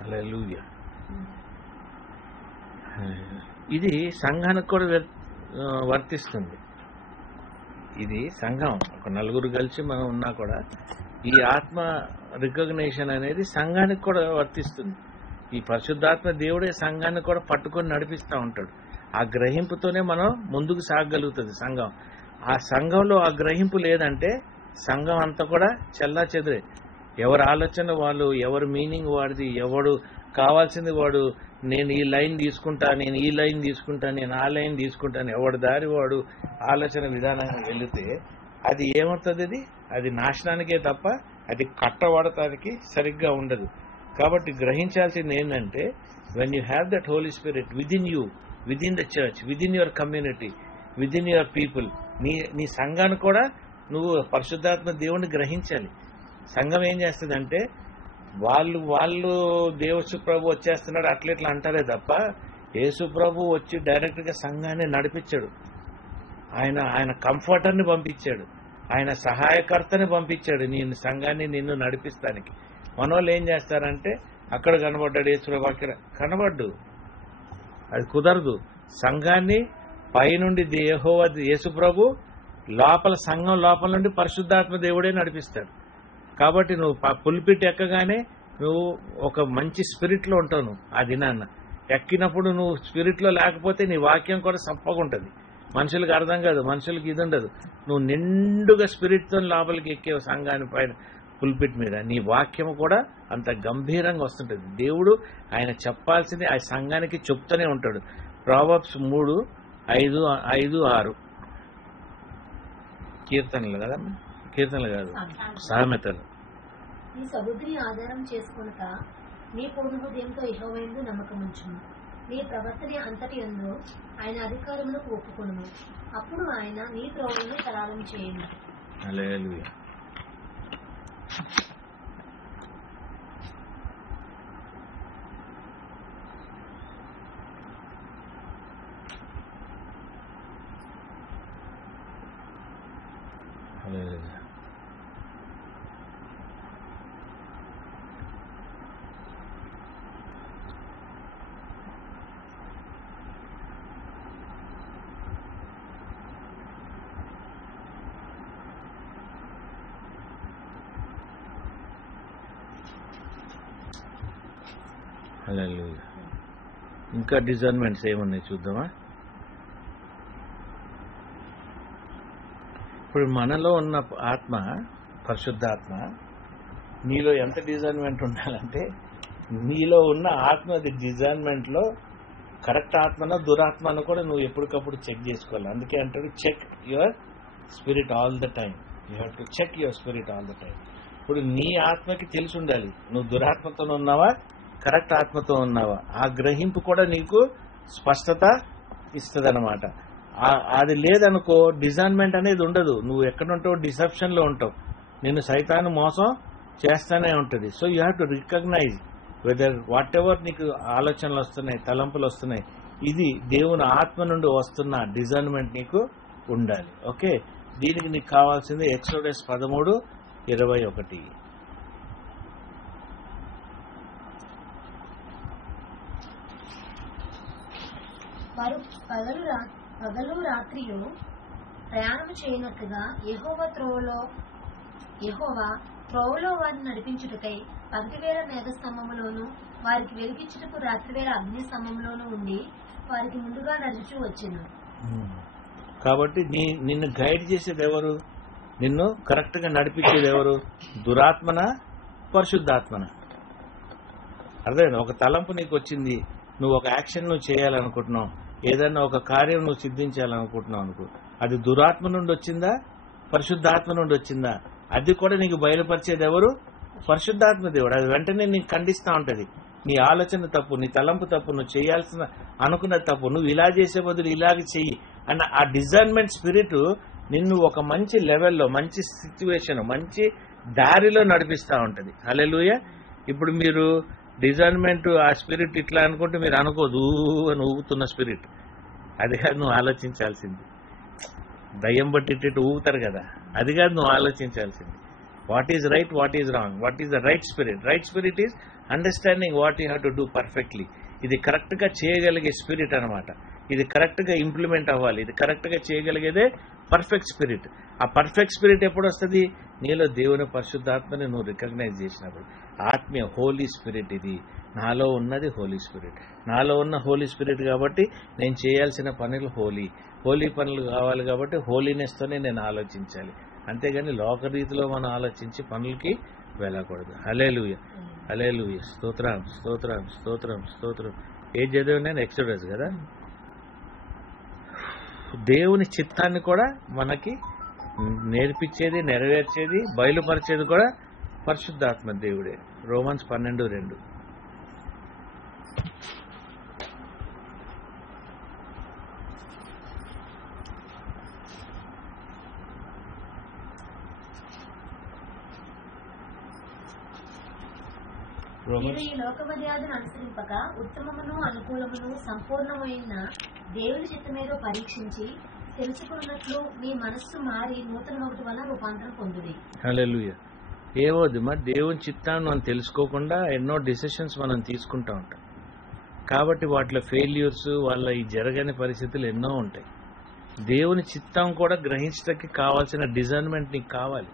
హల్లెలూయా. ఇది సంఘానికి కూడా వర్తిస్తుంది. ఇది సంఘం ఒక నలుగురు కలిసి మనం ఉన్నా కూడా ఈ ఆత్మ రికగ్నిషన్ అనేది సంఘానికి కూడా వర్తిస్తుంది. ఈ పరిశుద్ధాత్మ దేవుడే సంఘాన్ని కూడా పట్టుకొని నడిపిస్తూ ఉంటాడు. ఆ గ్రహింపుతోనే మనం ముందుకు సాగగలుగుతుంది సంఘం. ఆ సంఘంలో ఆ గ్రహింపు లేదంటే సంఘం అంతా కూడా చెల్లా చెదిరే. ఎవరి ఆలోచన వాళ్ళు, ఎవరి మీనింగ్ వాడిది, ఎవడు కావాల్సింది వాడు, నేను ఈ లైన్ తీసుకుంటా, నేను ఈ లైన్ తీసుకుంటా, నేను ఆ లైన్ తీసుకుంటాను, ఎవడి దారి వాడు ఆలోచన విధానంగా వెళితే అది ఏమవుతుంది? అది నాశనానికే తప్ప అది కట్టబడటానికి సరిగ్గా ఉండదు. కాబట్టి గ్రహించాల్సింది ఏంటంటే, when you have that Holy Spirit within you, within the church, within your community, within your people, నీ సంఘాన్ని కూడా నువ్వు పరిశుద్ధాత్మ దేవుణ్ణి గ్రహించాలి. సంఘం ఏం చేస్తుందంటే వాళ్ళు యేసు ప్రభు వచ్చేస్తున్నాడు అట్లా అంటారే తప్ప యేసు ప్రభు వచ్చి డైరెక్ట్గా సంఘాన్ని నడిపించాడు. ఆయన కంఫర్టర్ని పంపించాడు, ఆయన సహాయకర్తని పంపించాడు సంఘాన్ని నిన్ను నడిపిస్తానికి. మనోళ్ళు ఏం చేస్తారంటే అక్కడ కనబడ్డాడు యేసు ప్రభు, అక్కడ కనబడ్డు, అది కుదరదు. సంఘాన్ని పైనుండి యెహోవా యేసు ప్రభు లోపల, సంఘం లోపల నుండి పరిశుద్ధాత్మ దేవుడే నడిపిస్తాడు. కాబట్టి నువ్వు పుల్పిట్ ఎక్కగానే నువ్వు ఒక మంచి స్పిరిట్లో ఉంటావు. నువ్వు ఆ దినాన్న ఎక్కినప్పుడు నువ్వు స్పిరిట్లో లేకపోతే నీ వాక్యం కూడా సప్పగుంటుంది. మనుషులకు అర్థం కాదు, మనుషులకి ఇది ఉండదు. నువ్వు నిండుగా స్పిరిట్తో లోపలికి ఎక్కే సంఘాన్ని పైన పుల్పిట్ మీద నీ వాక్యం కూడా అంత గంభీరంగా వస్తుంటుంది. దేవుడు ఆయన చెప్పాల్సింది ఆ సంఘానికి చెప్తూనే ఉంటాడు. ప్రావర్బ్స్ 3:5-6 కీర్తనలు కదా, కీర్తనలు కాదు, సామెతలు. నీ సముద్రిని ఆధారం చేసుకొనక నీ పూర్ణ హృదయంతో యెహోవాయందు నమ్మకముంచుము. నీ ప్రవర్తన అంతటి యందు ఆయన అధికారములకు ఒప్పుకొనుము. అప్పుడు ఆయన నీ త్రోవలను సరళం చేయును. హల్లెలూయా. హల్లెలూయా. హల్లెలూయా. ఇంకా డిజర్న్మెంట్స్ ఏమున్నాయి చూద్దామా? ఇప్పుడు మనలో ఉన్న ఆత్మ, పరిశుద్ధాత్మ, నీలో ఎంత డిజర్న్మెంట్ ఉండాలంటే నీలో ఉన్న ఆత్మ డిజర్న్మెంట్లో కరెక్ట్ ఆత్మనో దురాత్మనో కూడా నువ్వు ఎప్పటికప్పుడు చెక్ చేసుకోవాలి. అందుకే అంటాడు check your spirit all the time. You have to check your spirit all the time. ఇప్పుడు నీ ఆత్మకి తెలిసి ఉండాలి నువ్వు దురాత్మతో ఉన్నావా, కరెక్ట్ ఆత్మతో ఉన్నావా. ఆ గ్రహింపు కూడా నీకు స్పష్టత ఇస్తుంది అనమాట. అది లేదనుకో డిజైన్మెంట్ అనేది ఉండదు. నువ్వు ఎక్కడుంటావు, డిసెప్షన్లో ఉంటావు, నిన్ను సైతాను మోసం చేస్తూనే ఉంటుంది. So you have to recognize whether whatever నీకు ఆలోచనలు వస్తున్నాయి, తలంపులు వస్తున్నాయి, ఇది దేవుని ఆత్మ నుండి వస్తున్న డిజైన్మెంట్ నీకు ఉండాలి. ఓకే, దీనికి నీకు కావాల్సింది ఎక్సోడస్ 13:21. వారు పగలు రాత్రియు ప్రయాణము చేయనట్లుగా యెహోవా త్రోవలో వారిని నడిపించుటకై పగటివేళ మేఘస్తంభములోను వారికి వెలుగిచ్చుటకు రాత్రివేళ అగ్ని స్తంభంలోనూ ఉండి వారికి ముందుగా నడుచు వచ్చెను. కాబట్టి నిన్ను గైడ్ చేసేది ఎవరు? నిన్ను కరెక్ట్ గా నడిపించేది ఎవరు? దురాత్మన, పరిశుద్ధాత్మన? అర్థమైంది? ఒక తలంపు నీకు వచ్చింది, నువ్వు ఒక యాక్షన్ నువ్వు చేయాలనుకుంటున్నావు, ఏదైనా ఒక కార్యం నువ్వు సిద్ధించాలనుకుంటున్నావు అనుకో, అది దురాత్మ నుండి వచ్చిందా, పరిశుద్ధాత్మ నుండి వచ్చిందా? అది కూడా నీకు బయలుపరిచేది ఎవరు? పరిశుద్ధాత్మ దేవుడు. అది వెంటనే నీకు ఖండిస్తూ ఉంటది. నీ ఆలోచన తప్పు, నీ తలంపు తప్పు, నువ్వు చేయాల్సిన అనుకున్న తప్పు, నువ్వు ఇలా చేసే బదులు ఇలాగ చెయ్యి అన్న ఆ డిజైన్మెంట్ స్పిరిట్ నిన్ను ఒక మంచి లెవెల్లో, మంచి సిచ్యువేషన్, మంచి దారిలో నడిపిస్తూ ఉంటది. హల్లెలూయా. ఇప్పుడు మీరు డిజైన్మెంట్ ఆ స్పిరిట్ ఇట్లా అనుకుంటే మీరు అనుకోదు అని ఊగుతున్న స్పిరిట్, అది కాదు నువ్వు ఆలోచించాల్సింది. దయ్యం బట్టి ఇటు ఊగుతారు కదా, అది కాదు నువ్వు ఆలోచించాల్సింది. What is right, what is wrong, what is the right spirit? Right spirit is understanding what you have to do perfectly. ఇది కరెక్ట్ గా చేయగలిగే స్పిరిట్ అనమాట. ఇది కరెక్ట్ గా ఇంప్లిమెంట్ అవ్వాలి, ఇది కరెక్ట్ గా చేయగలిగేదే పర్ఫెక్ట్ స్పిరిట్. ఆ పర్ఫెక్ట్ స్పిరిట్ ఎప్పుడు వస్తుంది? నీలో దేవుని పరిశుద్ధాత్మని నువ్వు రికగ్నైజ్ చేసినప్పుడు. ఆత్మీయ హోలీ స్పిరిట్ ఇది. నాలో ఉన్నది హోలీ స్పిరిట్. నాలో ఉన్న హోలీ స్పిరిట్ కాబట్టి నేను చేయాల్సిన పనులు హోలీ పనులు కావాలి కాబట్టి హోలీనెస్ తోనే నేను ఆలోచించాలి. అంతేగాని లోక రీతిలో మనం ఆలోచించి పనులకి వెళ్ళకూడదు. హల్లెలూయా, హల్లెలూయా. స్తోత్రం, స్తోత్రం, స్తోత్రం, స్తోత్రం. ఏం చదివాను నేను? ఎక్సోడస్ కదా. దేవుని చిత్తాన్ని కూడా మనకి నేర్పించేది, నెరవేర్చేది, బయలుపరిచేది కూడా పరిశుద్ధాత్మ దేవుడే. రోమన్స్ 12:2. మీరు ఈ లోక మర్యాదను అనుసరింపక ఉత్తమమును అనుకూలమును సంపూర్ణమైన దేవుని చిత్తమేదో పరీక్షించి తెలుసుకున్నట్లు మీ మనస్సు మారి నూతన ఒకటి వల్ల రూపాంతరం పొందుడి. హల్లెలూయా. ఏవోది మరి దేవుని చిత్తాన్ని మనం తెలుసుకోకుండా ఎన్నో డిసిషన్స్ మనం తీసుకుంటా ఉంటాం. కాబట్టి వాటిలో ఫెయిల్యూర్స్, వాళ్ళ ఈ జరగని పరిస్థితులు ఎన్నో ఉంటాయి. దేవుని చిత్తం కూడా గ్రహించడానికి కావాల్సిన డిజైన్మెంట్ నీకు కావాలి.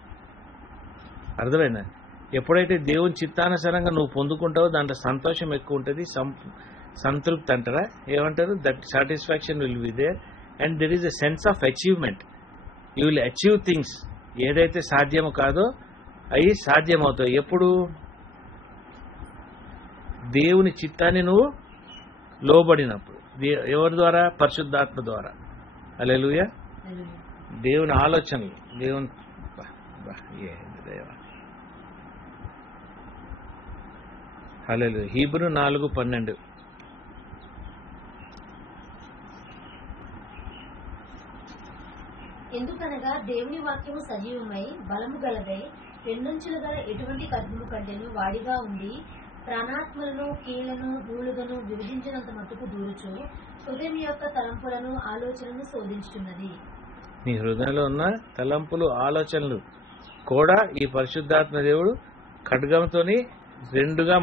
అర్థమైందా? ఎప్పుడైతే దేవుని చిత్తానుసారంగా నువ్వు పొందుకుంటావో దాంట్లో సంతోషం ఎక్కువ ఉంటుంది, సంతృప్తి అంటారా, ఏమంటారు, that satisfaction will be there and there is a sense of achievement. You will achieve things. ఏదైతే సాధ్యమో కాదో అవి సాధ్యమవుతాయి. ఎప్పుడు? దేవుని చిత్తాన్ని నువ్వు లోబడినప్పుడు. ఎవరి ద్వారా? పరిశుద్ధాత్మ ద్వారా. హల్లెలూయా. దేవుని ఆలోచనలు, దేవుని హల్లెలూయా. హీబ్రూ 4:12. ఎందుకనగా దేవుని వాక్యము సజీవమై బలము గలదై రెండంచుల గల ఎటువంటి ఖడ్గము కంటెను వాడిగా ఉండి ప్రాణాత్మలను, కీళ్లను, ధూళులను విభజించినంత మట్టుకు దూరుచు హృదయం యొక్క తలంపులను, ఆలోచనలను శోధించుతున్నది. నీ హృదయంలో ఉన్న తలంపులు, ఆలోచనలు కూడా ఈ పరిశుద్ధాత్మ దేవుడు ఖడ్గంతోని రెండుగా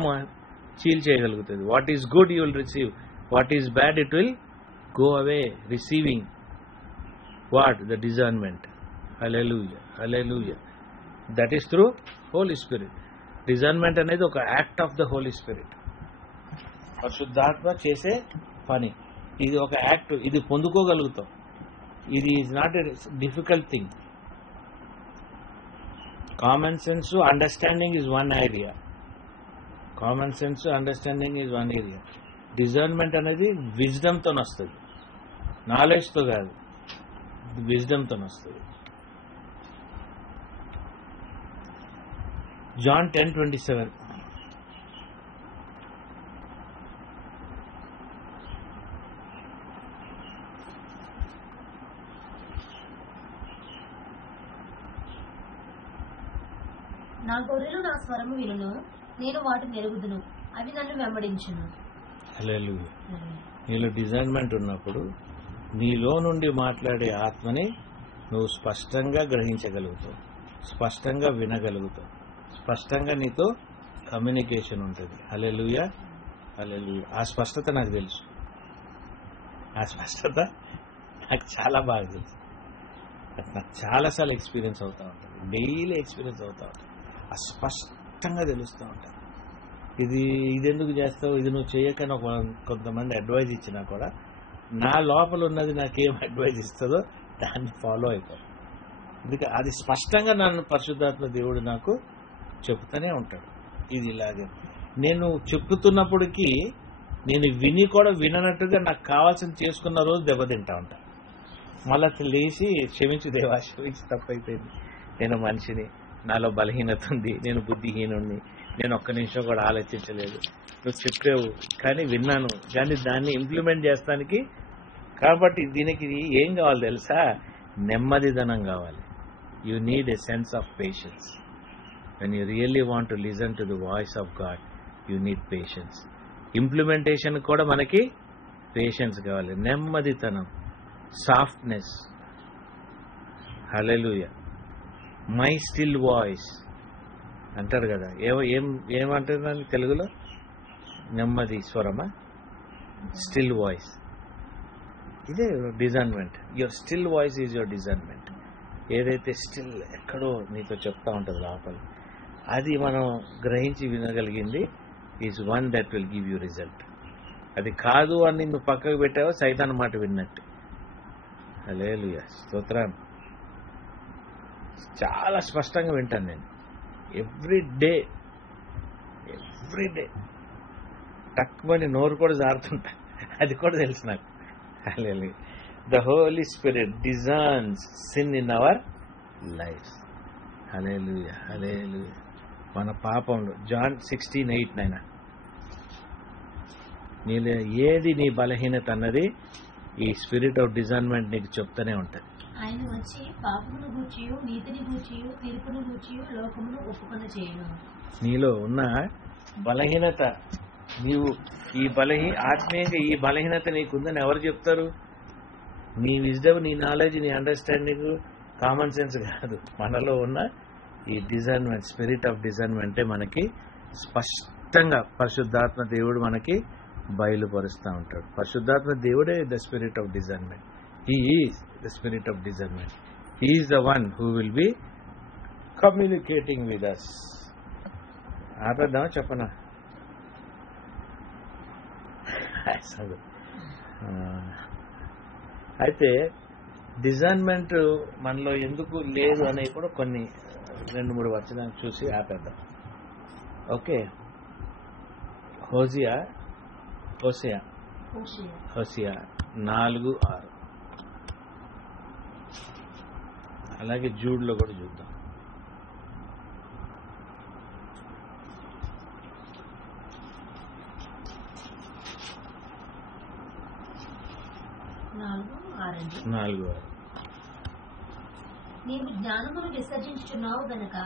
చీల్చేయగలుగుతుంది. What is good you will receive, what is bad it will go away. Receiving what? The discernment. Hallelujah, hallelujah. That is through Holy Spirit. Discernment అనేది ఒక act of the Holy Spirit. పరిశుద్ధాత్మ చేసే పని ఇది, ఒక యాక్ట్. ఇది పొందుకోగలుగుతాం. ఇది is not a difficult thing. Common sense, understanding is one area. Common sense, understanding is one area. Discernment అనేది విజ్డమ్తో వస్తుంది, నాలెడ్జ్తో కాదు, విజ్డమ్తో వస్తుంది. జాన్ 10:27. నా గొర్రెలు నా స్వరము వినును, నేను వాటిని ఎరుగుదును, అవి నన్ను వెంబడించును. హల్లెలూయా. నీలో డిజైన్మెంట్ ఉన్నప్పుడు నీలో నుండి మాట్లాడే ఆత్మని నువ్వు స్పష్టంగా గ్రహించగలుగుతావు, స్పష్టంగా వినగలుగుతావు, స్పష్టంగా నీతో కమ్యూనికేషన్ ఉంటుంది. హల్లెలూయా, హల్లెలూయా. ఆ స్పష్టత నాకు తెలుసు. ఆ స్పష్టత నాకు చాలా బాగా తెలుసు. నాకు చాలాసార్లు ఎక్స్పీరియన్స్ అవుతూ ఉంటుంది, డైలీ ఎక్స్పీరియన్స్ అవుతూ ఉంటుంది. స్పష్టంగా తెలుస్తూ ఉంటారు. ఇది ఎందుకు చేస్తావు, ఇది నువ్వు చేయకని కొంతమంది అడ్వైజ్ ఇచ్చినా కూడా నా లోపల ఉన్నది నాకేం అడ్వైజ్ ఇస్తుందో దాన్ని ఫాలో అయిపోతాను. అందుకే అది స్పష్టంగా నన్ను పరిశుద్ధాత్మ దేవుడు నాకు చెప్తూనే ఉంటాడు. ఇది ఇలాగే నేను చెప్తున్నప్పటికీ నేను విని కూడా విననట్టుగా నాకు కావాల్సింది చేసుకున్న రోజు దెబ్బతింటా ఉంటాను. మళ్ళీ లేచి క్షమించు దేవా, క్షమించి తప్పైపోయింది, నేను మనిషిని, నాలో బలహీనత ఉంది, నేను బుద్ధిహీనుడిని, నేను ఒక్క నిమిషం కూడా ఆలోచించలేదు, నువ్వు చెప్పావు కానీ విన్నాను కానీ దాన్ని ఇంప్లిమెంట్ చేస్తానికి. కాబట్టి దీనికి ఏం కావాలి తెలుసా? నెమ్మదిదనం కావాలి. You need a sense of patience. When you really want to listen to the voice of God, you need patience. Implementation కూడా మనకి పేషెన్స్ కావాలి, నెమ్మదితనం, softness. Hallelujah. My still voice అంటారు కదా, ఏమంటారు తెలుగులో? నెమ్మది స్వరమా? Still voice. ఇదే discernment. Your still voice is your discernment. ఏదైతే స్టిల్ ఎక్కడో నీతో చెప్తా ఉంటుంది లోపల, అది మనం గ్రహించి వినగలిగింది is one that will give you result. అది కాదు అని నువ్వు పక్కకు పెట్టావో సైతాన్ మాట విన్నట్టు. హల్లెలూయా, స్తోత్రం. చాలా స్పష్టంగా వింటాను నేను ఎవ్రీ డే తక్కువని నోరు కూడా జారుతుంటా, అది కూడా తెలుసు నాకు. హల్లెలూయా. The Holy Spirit discerns sin in our lives. Hallelujah, hallelujah. మన పాపంలో John 16:8 నీలో ఏది నీ బలహీనత అన్నది ఈ స్పిరిట్ ఆఫ్ డిజైన్మెంట్ నీకు చెప్తూనే ఉంటుంది. ఆయన వచ్చి పాపమును గూర్చియు నీతిని గూర్చియు తీర్పును గూర్చియు లోకమును ఒప్పుకొన చేయను. నీలో ఉన్న బలహీనత, నీవు ఈ ఆత్మీయంగా ఈ బలహీనత నీకుందని ఎవరు చెప్తారు? నీ విజ్డమ్, నీ నాలెడ్జ్, నీ అండర్స్టాండింగ్, కామన్ సెన్స్ కాదు. మనలో ఉన్న ఈ డిజైన్మెంట్, స్పిరిట్ ఆఫ్ డిజైన్మెంటే మనకి స్పష్టంగా పరిశుద్ధాత్మ దేవుడు మనకి బయలుపరుస్తూ ఉంటాడు. పరిశుద్ధాత్మ దేవుడే the spirit of discernment. He is the spirit of discernment. He is the one who will be communicating with us. ఆపేద్దామా చెప్పనా? అయితే డిజైన్మెంట్ మనలో ఎందుకు లేదు అనేవి కూడా కొన్ని 2-3 వచనాలు చూసి ఆపేద్దాం. ఓకే. హోసియా 4:6, అలాగే జూడ్లో కూడా చూద్దాం. నీవు జ్ఞానమును విసర్జించుచున్నావు గనక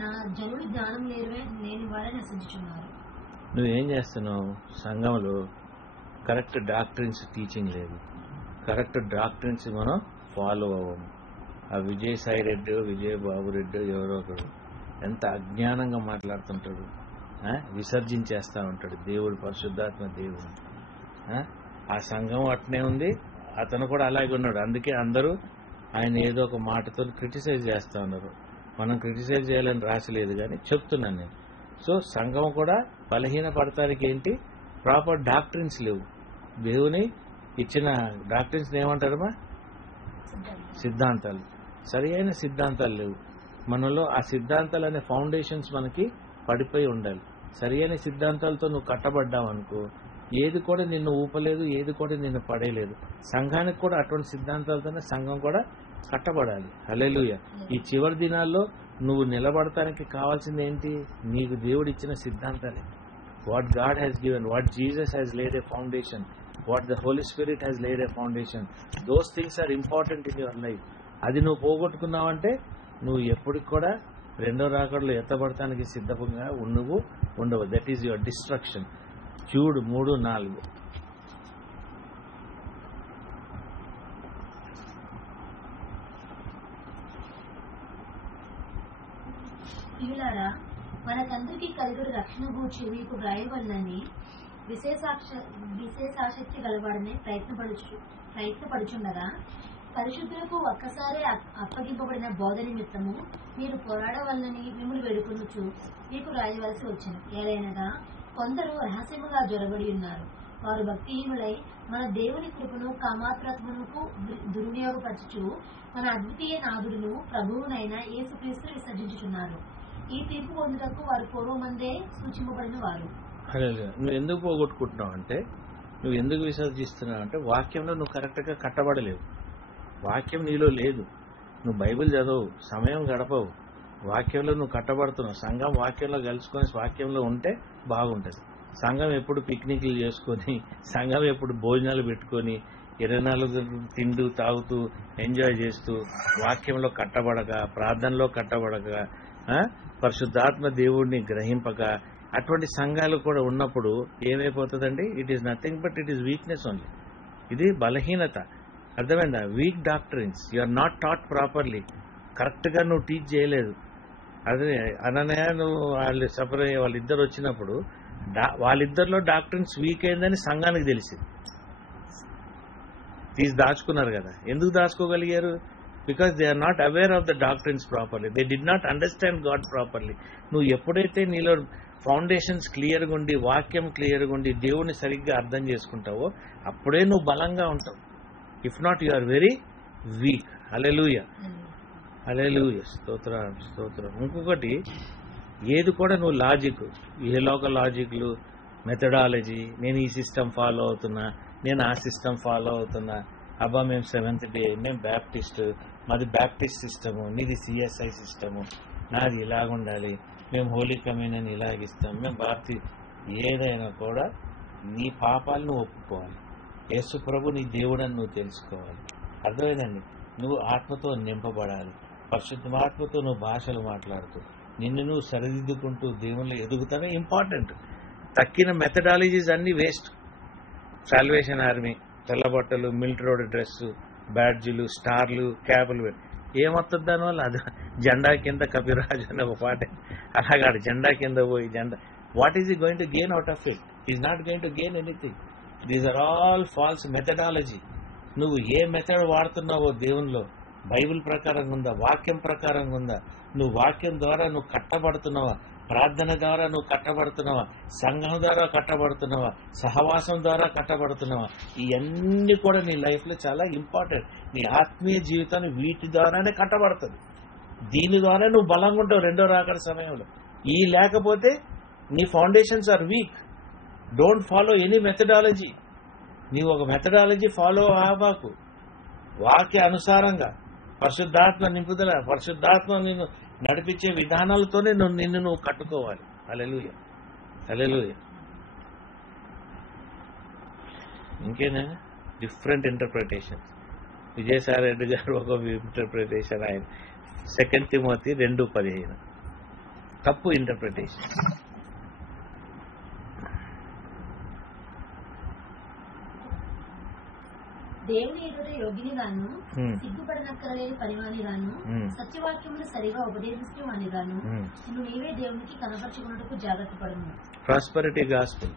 నా జనులు జ్ఞానం లేని వారని విసర్జించున్నారు. నువ్వేం చేస్తున్నావు? సంఘంలో కరెక్ట్ డాక్ట్రిన్స్ టీచింగ్ లేదు, కరెక్ట్ డాక్ట్రిన్స్ మనం ఫాలో అవ్వము. ఆ విజయసాయి రెడ్డి, విజయబాబు రెడ్డి ఎవరో ఒకడు ఎంత అజ్ఞానంగా మాట్లాడుతుంటాడు, విసర్జించేస్తా ఉంటాడు దేవుడు, పరిశుద్ధాత్మ దేవుడు. ఆ సంఘం అట్నే ఉంది, అతను కూడా అలాగే ఉన్నాడు. అందుకే అందరూ ఆయన ఏదో ఒక మాటతో క్రిటిసైజ్ చేస్తూ ఉన్నారు. మనం క్రిటిసైజ్ చేయాలని రాసలేదు కానీ చెప్తున్నాను నేను. సో సంఘం కూడా బలహీన పడటానికి ఏంటి? ప్రాపర్ డాక్ట్రిన్స్ లేవు. దేవుని ఇచ్చిన డాక్ట్రిన్స్ ఏమంటారమ్మా? సిద్ధాంతాలు. సరి అయిన సిద్ధాంతాలు లేవు మనలో. ఆ సిద్ధాంతాలు అనే ఫౌండేషన్స్ మనకి పడిపోయి ఉండాలి. సరి అయిన సిద్ధాంతాలతో నువ్వు కట్టబడ్డావు అనుకో, ఏది కూడా నిన్ను ఊపలేదు, ఏది కూడా నిన్ను పడేయలేదు. సంఘానికి కూడా అటువంటి సిద్ధాంతాలతోనే సంఘం కూడా కట్టబడాలి. హల్లెలూయా. ఈ చివరి దినాల్లో నువ్వు నిలబడటానికి కావాల్సింది ఏంటి? నీకు దేవుడు ఇచ్చిన సిద్ధాంతాలే. What God has given, what Jesus has laid a foundation, what the Holy Spirit has laid a foundation. Those things are important in your life. అది నువ్వు పోగొట్టుకున్నావంటే నువ్వు ఎప్పటికి కూడా రెండో రాకడలో ఎత్తబడటానికి సిద్ధంగా నువ్వు ఉండవు. That is your destruction. Jude 3:4. ప్రియులారా, మనకందరికీ కలుగుడు రక్షణ గూర్చి మీకు వ్రాయవలనని విశేషాసక్తి గలవాడనే ప్రయత్నపడుచుండగా పరిశుద్ధులకు ఒక్కసారి అప్పగింపబడిన బోధ నిమిత్తము మీరు పోరాడవలనని మిమ్మల్ని వేడుకొనుచు మీకు రాయవలసి వచ్చింది. ఏలైనగా కొందరు రహస్యముగా జొరబడి ఉన్నారు. వారు భక్తిహీనులై మన దేవుని కృపను కామాత్మకు దుర్వినియోగపరచుచు మన అద్వితీయ నాథుడును ప్రభువునైన యేసుక్రీస్తును విసర్జించుచున్నారు. ఈ తీర్పు పొందుటకు వారు పూర్వమందే సూచింపబడిన వారు. నువ్వు ఎందుకు పోగొట్టుకుంటున్నావు అంటే, నువ్వు ఎందుకు విసర్జిస్తున్నావు అంటే, వాక్యంలో నువ్వు కరెక్ట్గా కట్టబడలేవు. వాక్యం నీలో లేదు. నువ్వు బైబిల్ చదవవు, సమయం గడపవు, వాక్యంలో నువ్వు కట్టబడుతున్నావు. సంఘం వాక్యంలో కలుసుకొని వాక్యంలో ఉంటే బాగుంటుంది. సంఘం ఎప్పుడు పిక్నిక్లు చేసుకొని, సంఘం ఎప్పుడు భోజనాలు పెట్టుకొని 24 తింటూ తాగుతూ ఎంజాయ్ చేస్తూ వాక్యంలో కట్టబడక, ప్రార్థనలో కట్టబడక, పరిశుద్ధాత్మ దేవుడిని గ్రహింపక, అటువంటి సంఘాలు కూడా ఉన్నప్పుడు ఏమైపోతుందండి? It is nothing but it is weakness only. ఇది బలహీనత. అర్థమైందా? Weak doctrines. You are not taught properly. కరెక్ట్గా నువ్వు టీచ్ చేయలేదు. అదే అననయ నువ్వు వాళ్ళిద్దరు వచ్చినప్పుడు వాళ్ళిద్దరిలో డాక్టరిన్స్ వీక్ అయిందని సంఘానికి తెలిసింది. తీసి దాచుకున్నారు కదా. ఎందుకు దాచుకోగలిగారు? Because they are not aware of the doctrines properly. They did not understand God properly. నువ్వు ఎప్పుడైతే నీలో ఫౌండేషన్స్ క్లియర్గా ఉండి, వాక్యం క్లియర్గా ఉండి, దేవుని సరిగ్గా అర్థం చేసుకుంటావో అప్పుడే నువ్వు బలంగా ఉంటావు. If not you are very weak. Hallelujah, hallelujah, స్తోత్రం, స్తోత్రం. ఇంకొకటి, ఏది కూడా నువ్వు లాజిక్, ఏ లోక లాజిక్లు, మెథడాలజీ, నేను ఈ సిస్టమ్ ఫాలో అవుతున్నా, నేను ఆ సిస్టమ్ ఫాలో అవుతున్నా, అబ్బా మేము 7th డే, మేము బ్యాప్టిస్ట్, మాది బ్యాప్టిస్ట్ సిస్టము, నీది సిఎస్ఐ సిస్టము, నాది ఇలాగుండాలి, మేము హోలీ కమ్యూనియన్ ఇలాగిస్తాం, మేము భారతీయ, ఏదైనా కూడా నీ పాపాలను ఒప్పుకోవాలి. యేసు ప్రభు నీ దేవుడని నువ్వు తెలుసుకోవాలి. అర్థమైందండి? నువ్వు ఆత్మతో నింపబడాలి. పరిశుద్ధాత్మతో నువ్వు భాషలు మాట్లాడుతూ నిన్ను నువ్వు సరిదిద్దుకుంటూ దేవుళ్ళు ఎదుగుతానే ఇంపార్టెంట్. తక్కిన మెథడాలజీస్ అన్నీ వేస్ట్. సాల్వేషన్ ఆర్మీ, తెల్లబట్టలు, మిలిటరీ డ్రెస్సు, బ్యాడ్జీలు, స్టార్లు, క్యాపులు ఏమొస్తుంది దానివల్ల? అది జెండా కింద కపిరాజు అనే ఒక పాట, అలాగాడు జెండా కింద పోయి జెండా, what is he going to gain out of it? Is not going to gain anything. These are all false methodology. నువ్వు ఏ మెథడ్ వాడుతున్నావో దేవునిలో, బైబిల్ ప్రకారంగా ఉందా, వాక్యం ప్రకారంగా ఉందా, నువ్వు వాక్యం ద్వారా నువ్వు కట్టబడుతున్నావా, ప్రార్థన ద్వారా నువ్వు కట్టబడుతున్నావా, సంఘం ద్వారా కట్టబడుతున్నావా, సహవాసం ద్వారా కట్టబడుతున్నావా, ఇవన్నీ కూడా నీ లైఫ్లో చాలా ఇంపార్టెంట్. నీ ఆత్మీయ జీవితాన్ని వీటి ద్వారానే కట్టబడుతుంది. దీని ద్వారా నువ్వు బలంగా ఉంటావు రెండో రాకడ సమయంలో. ఈ లేకపోతే నీ foundations are weak. Don't follow any methodology. నీవు ఒక మెథడాలజీ ఫాలో అవ్వకు. వాక్య అనుసారంగా పరిశుద్ధాత్మ నింపుదల, పరిశుద్ధాత్మ నిన్ను నడిపించే విధానాలతోనే నిన్ను నువ్వు కట్టుకోవాలి. హల్లెలూయా, హల్లెలూయా. ఇంకేనా? Different interpretations. విజయసాయి రెడ్డి గారు ఒక ఇంటర్ప్రిటేషన్, ఆయన 2 తిమోతి 2:15 తప్పు ఇంటర్ప్రిటేషన్. దేవుని ఎదుట యోగినిగాను, సిగ్గుపడనక్కరలేని పనివానిగాను, సత్యవాక్యమును సరిగా ఉపదేశించే వానిగాను నువ్వు నీవే దేవునికి కనపరచుకున్నట్టుకు జాగ్రత్త పడము. ప్రాస్పరిటీ గాస్పెల్,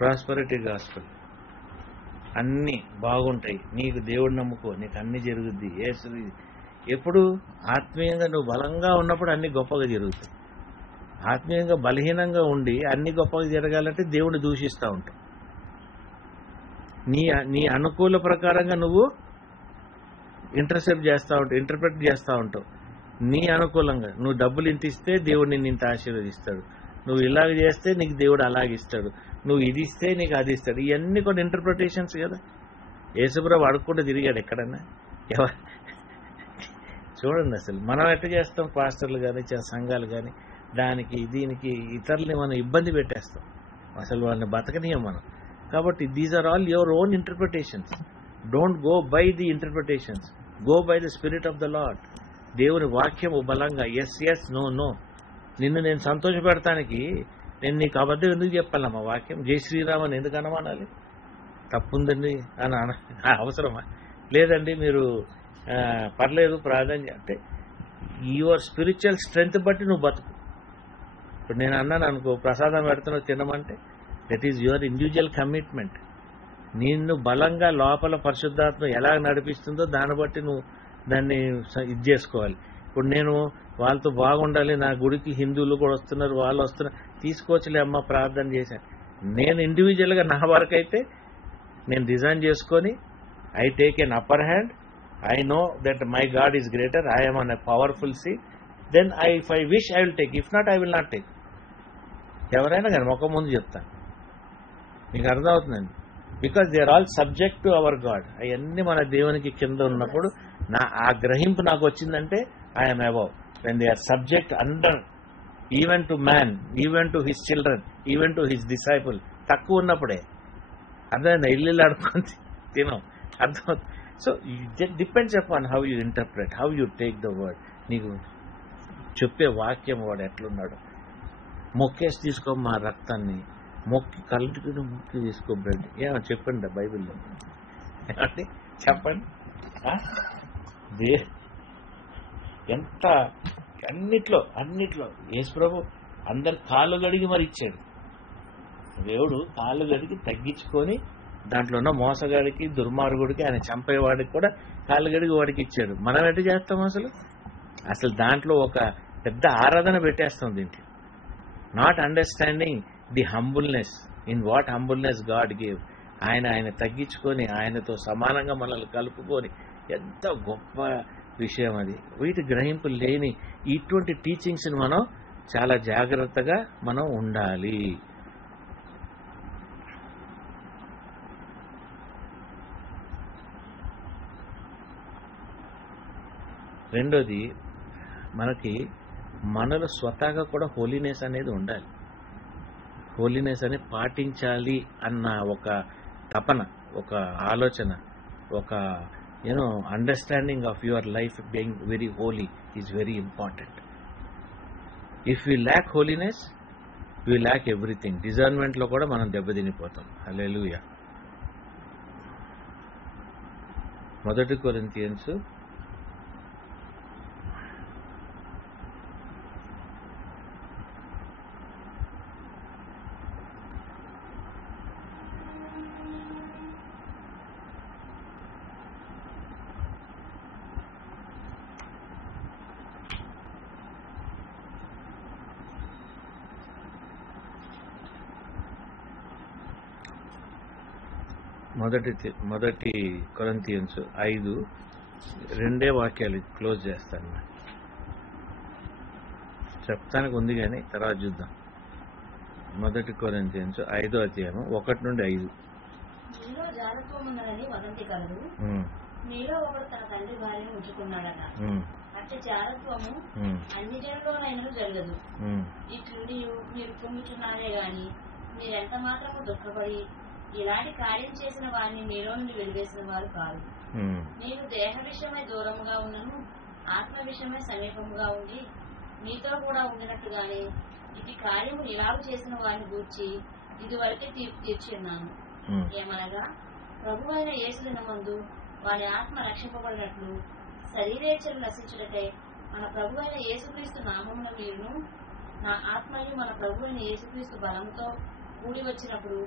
ప్రాస్పరిటీ గాస్పెల్ అన్నీ బాగుంటాయి. నీకు దేవుడు నమ్ముకో, నీకు అన్ని జరుగుద్ది. ఎప్పుడు ఆత్మీయంగా నువ్వు బలంగా ఉన్నప్పుడు అన్ని గొప్పగా జరుగుతాయి. ఆత్మీయంగా బలహీనంగా ఉండి అన్ని గొప్పగా జరగాలంటే దేవుడిని దూషిస్తూ ఉంటావు. నీ అనుకూల ప్రకారంగా నువ్వు ఇంటర్సెప్ట్ చేస్తూ ఉంటావు, ఇంటర్ప్రెట్ చేస్తూ ఉంటావు. నీ అనుకూలంగా నువ్వు డబ్బులు ఇంత ఇస్తే దేవుడు నిన్ను ఇంత ఆశీర్వదిస్తాడు, నువ్వు ఇలాగ చేస్తే నీకు దేవుడు అలాగిస్తాడు, నువ్వు ఇది ఇస్తే నీకు అది ఇస్తాడు. ఇవన్నీ కూడా ఇంటర్ప్రిటేషన్స్ కదా. యేసుప్రభు అడుక్కుంటూ తిరిగాడు ఎక్కడన్నా? చూడండి, అసలు మనం ఎట్లా చేస్తాం, పాస్టర్లు కానీ సంఘాలు కానీ, దానికి దీనికి ఇతరులని మనం ఇబ్బంది పెట్టేస్తాం, అసలు వాళ్ళని బతకనీయం మనం. కాబట్టి these are all your own interpretations. Don't go by the interpretations, go by the spirit of the Lord. దేవుని వాక్యము బలంగా ఎస్ ఎస్, నో నో. నిన్ను నేను సంతోషపెడతానికి నేను నీకు అబద్ధం ఎందుకు చెప్పాలమ్మా? వాక్యం జై శ్రీరామ్ అని ఎందుకు అనమానాలి? తప్పుందండి అని అవసరమా? లేదండి మీరు పర్లేదు ప్రార్థన అంటే యువర్ స్పిరిచువల్ స్ట్రెంగ్త్ బట్టి నువ్వు బతుకు. ఇప్పుడు నేను అన్నాను అనుకో, ప్రసాదం పెడుతున్నావు తినమంటే, that is your individual commitment. నిన్ను బలంగా లోపల పరిశుద్ధాత్మ ఎలా నడిపిస్తుందో దాన్ని బట్టి నువ్వు దాన్ని ఇది చేసుకోవాలి. ఇప్పుడు నేను వాళ్ళతో బాగుండాలి, నా గుడికి హిందువులు కూడా వస్తున్నారు, వాళ్ళు వస్తున్నారు, తీసుకోవచ్చులే అమ్మ ప్రార్థన చేశాను. నేను ఇండివిజువల్గా నా వరకు అయితే నేను డిజైన్ చేసుకొని I take an upper hand, I know that my God is greater, I am on a powerful seat, then if I wish I will take, if not I will not take. ఎవరైనా కానీ మొక్క ముందు చెప్తాను, మీకు అర్థమవుతుందండి. Because they are all subject to our God. అవన్నీ మన దేవునికి కింద ఉన్నప్పుడు ఆ గ్రహింపు నాకు వచ్చిందంటే I'm above. When they are subject under even to man, even to his children, even to his disciple, తక్కువ ఉన్నప్పుడే అర్థమైందా, ఇల్లు ఆడుకొని తినం, అర్థమవుతుంది. So it depends upon how you interpret, how you take the word. నీకు చెప్పే వాక్యం వాడు ఎట్లున్నాడు. మొక్కేసి తీసుకో మా రక్తాన్ని, మొక్కి కళ్ళకి మొక్కి తీసుకో బ్రెడ్, ఏమో చెప్పండి బైబిల్లో, ఏమండి చెప్పండి. ఎంత అన్నిట్లో యేసు ప్రభు అందరి కాళ్ళు గడిగి మరి ఇచ్చాడు. దేవుడు కాళ్ళు గడిగి తగ్గించుకొని దాంట్లో ఉన్న మోసగాడికి, దుర్మార్గుడికి, ఆయన చంపేవాడికి కూడా కాళ్ళు గడిగి వాడికి ఇచ్చాడు. మనం ఎట్లా చేస్తాం అసలు దాంట్లో ఒక పెద్ద ఆరాధన పెట్టేస్తాం దీంట్లో. Not understanding the humbleness, in what humbleness God gave. ఆయన తగ్గించుకొని ఆయనతో సమానంగా మనల్ని కలుపుకొని, ఎంత గొప్ప విషయం అది. వీటి గ్రహింపు లేని ఇటువంటి టీచింగ్స్ని మనం చాలా జాగ్రత్తగా మనం ఉండాలి. రెండోది, మనలో స్వతహాగా కూడా హోలీనెస్ అనేది ఉండాలి. హోలీనెస్ అనేది పాటించాలి అన్న ఒక తపన, ఒక ఆలోచన, ఒక understanding of your life being very holy is very important. If you lack holiness you lack everything. డిజర్న్మెంట్లో కూడా మనం దెబ్బతినిపోతాం. హల్లెలూయా. 1 కొరింథియన్స్ 1 కొరింథియన్స్ 5 2 వాక్యాలు క్లోజ్ చేస్తాను. చెప్తానికి ఉంది కానీ తర్వాత చూద్దాం. 1 కొరింథియన్స్ 5వ అధ్యాయం 1 నుండి 5. మీలో జారత్వం ఉన్నదని వదంతి కలదు. మీలో ఒకడు తన తండ్రి భార్యను ఉంచుకున్నాడట. అట్టి జారత్వము అన్ని జనుల్లోనైనా జరగదు. ఇట్లు మీరు పొంగుచున్నారే గాని మీరెంత మాత్రము దుఃఖపడి ఇలాంటి కార్యం చేసిన వారిని మీలో నుండి వెలివేసిన వారు కాదు. మీరు దేహ విషయమై దూరముగా ఉన్నను ఆత్మ విషయమై సమీపముగా ఉండి మీతో కూడా ఉండినట్టుగానే ఇది కార్యము ఇలాగ చేసిన వారిని గూర్చి ఇదివరకే తీర్పు తీర్చి ఉన్నాను. ఏమనగా ప్రభు అయిన యేసునందు వారి ఆత్మ రక్షింపబడినట్లు శరీరేచ్ఛలు నశించుటకై మన ప్రభు అయిన యేసుక్రీస్తు నామమున మీరును నా ఆత్మయు మన ప్రభు అయిన యేసుక్రీస్తు బలంతో కూడి వచ్చినప్పుడు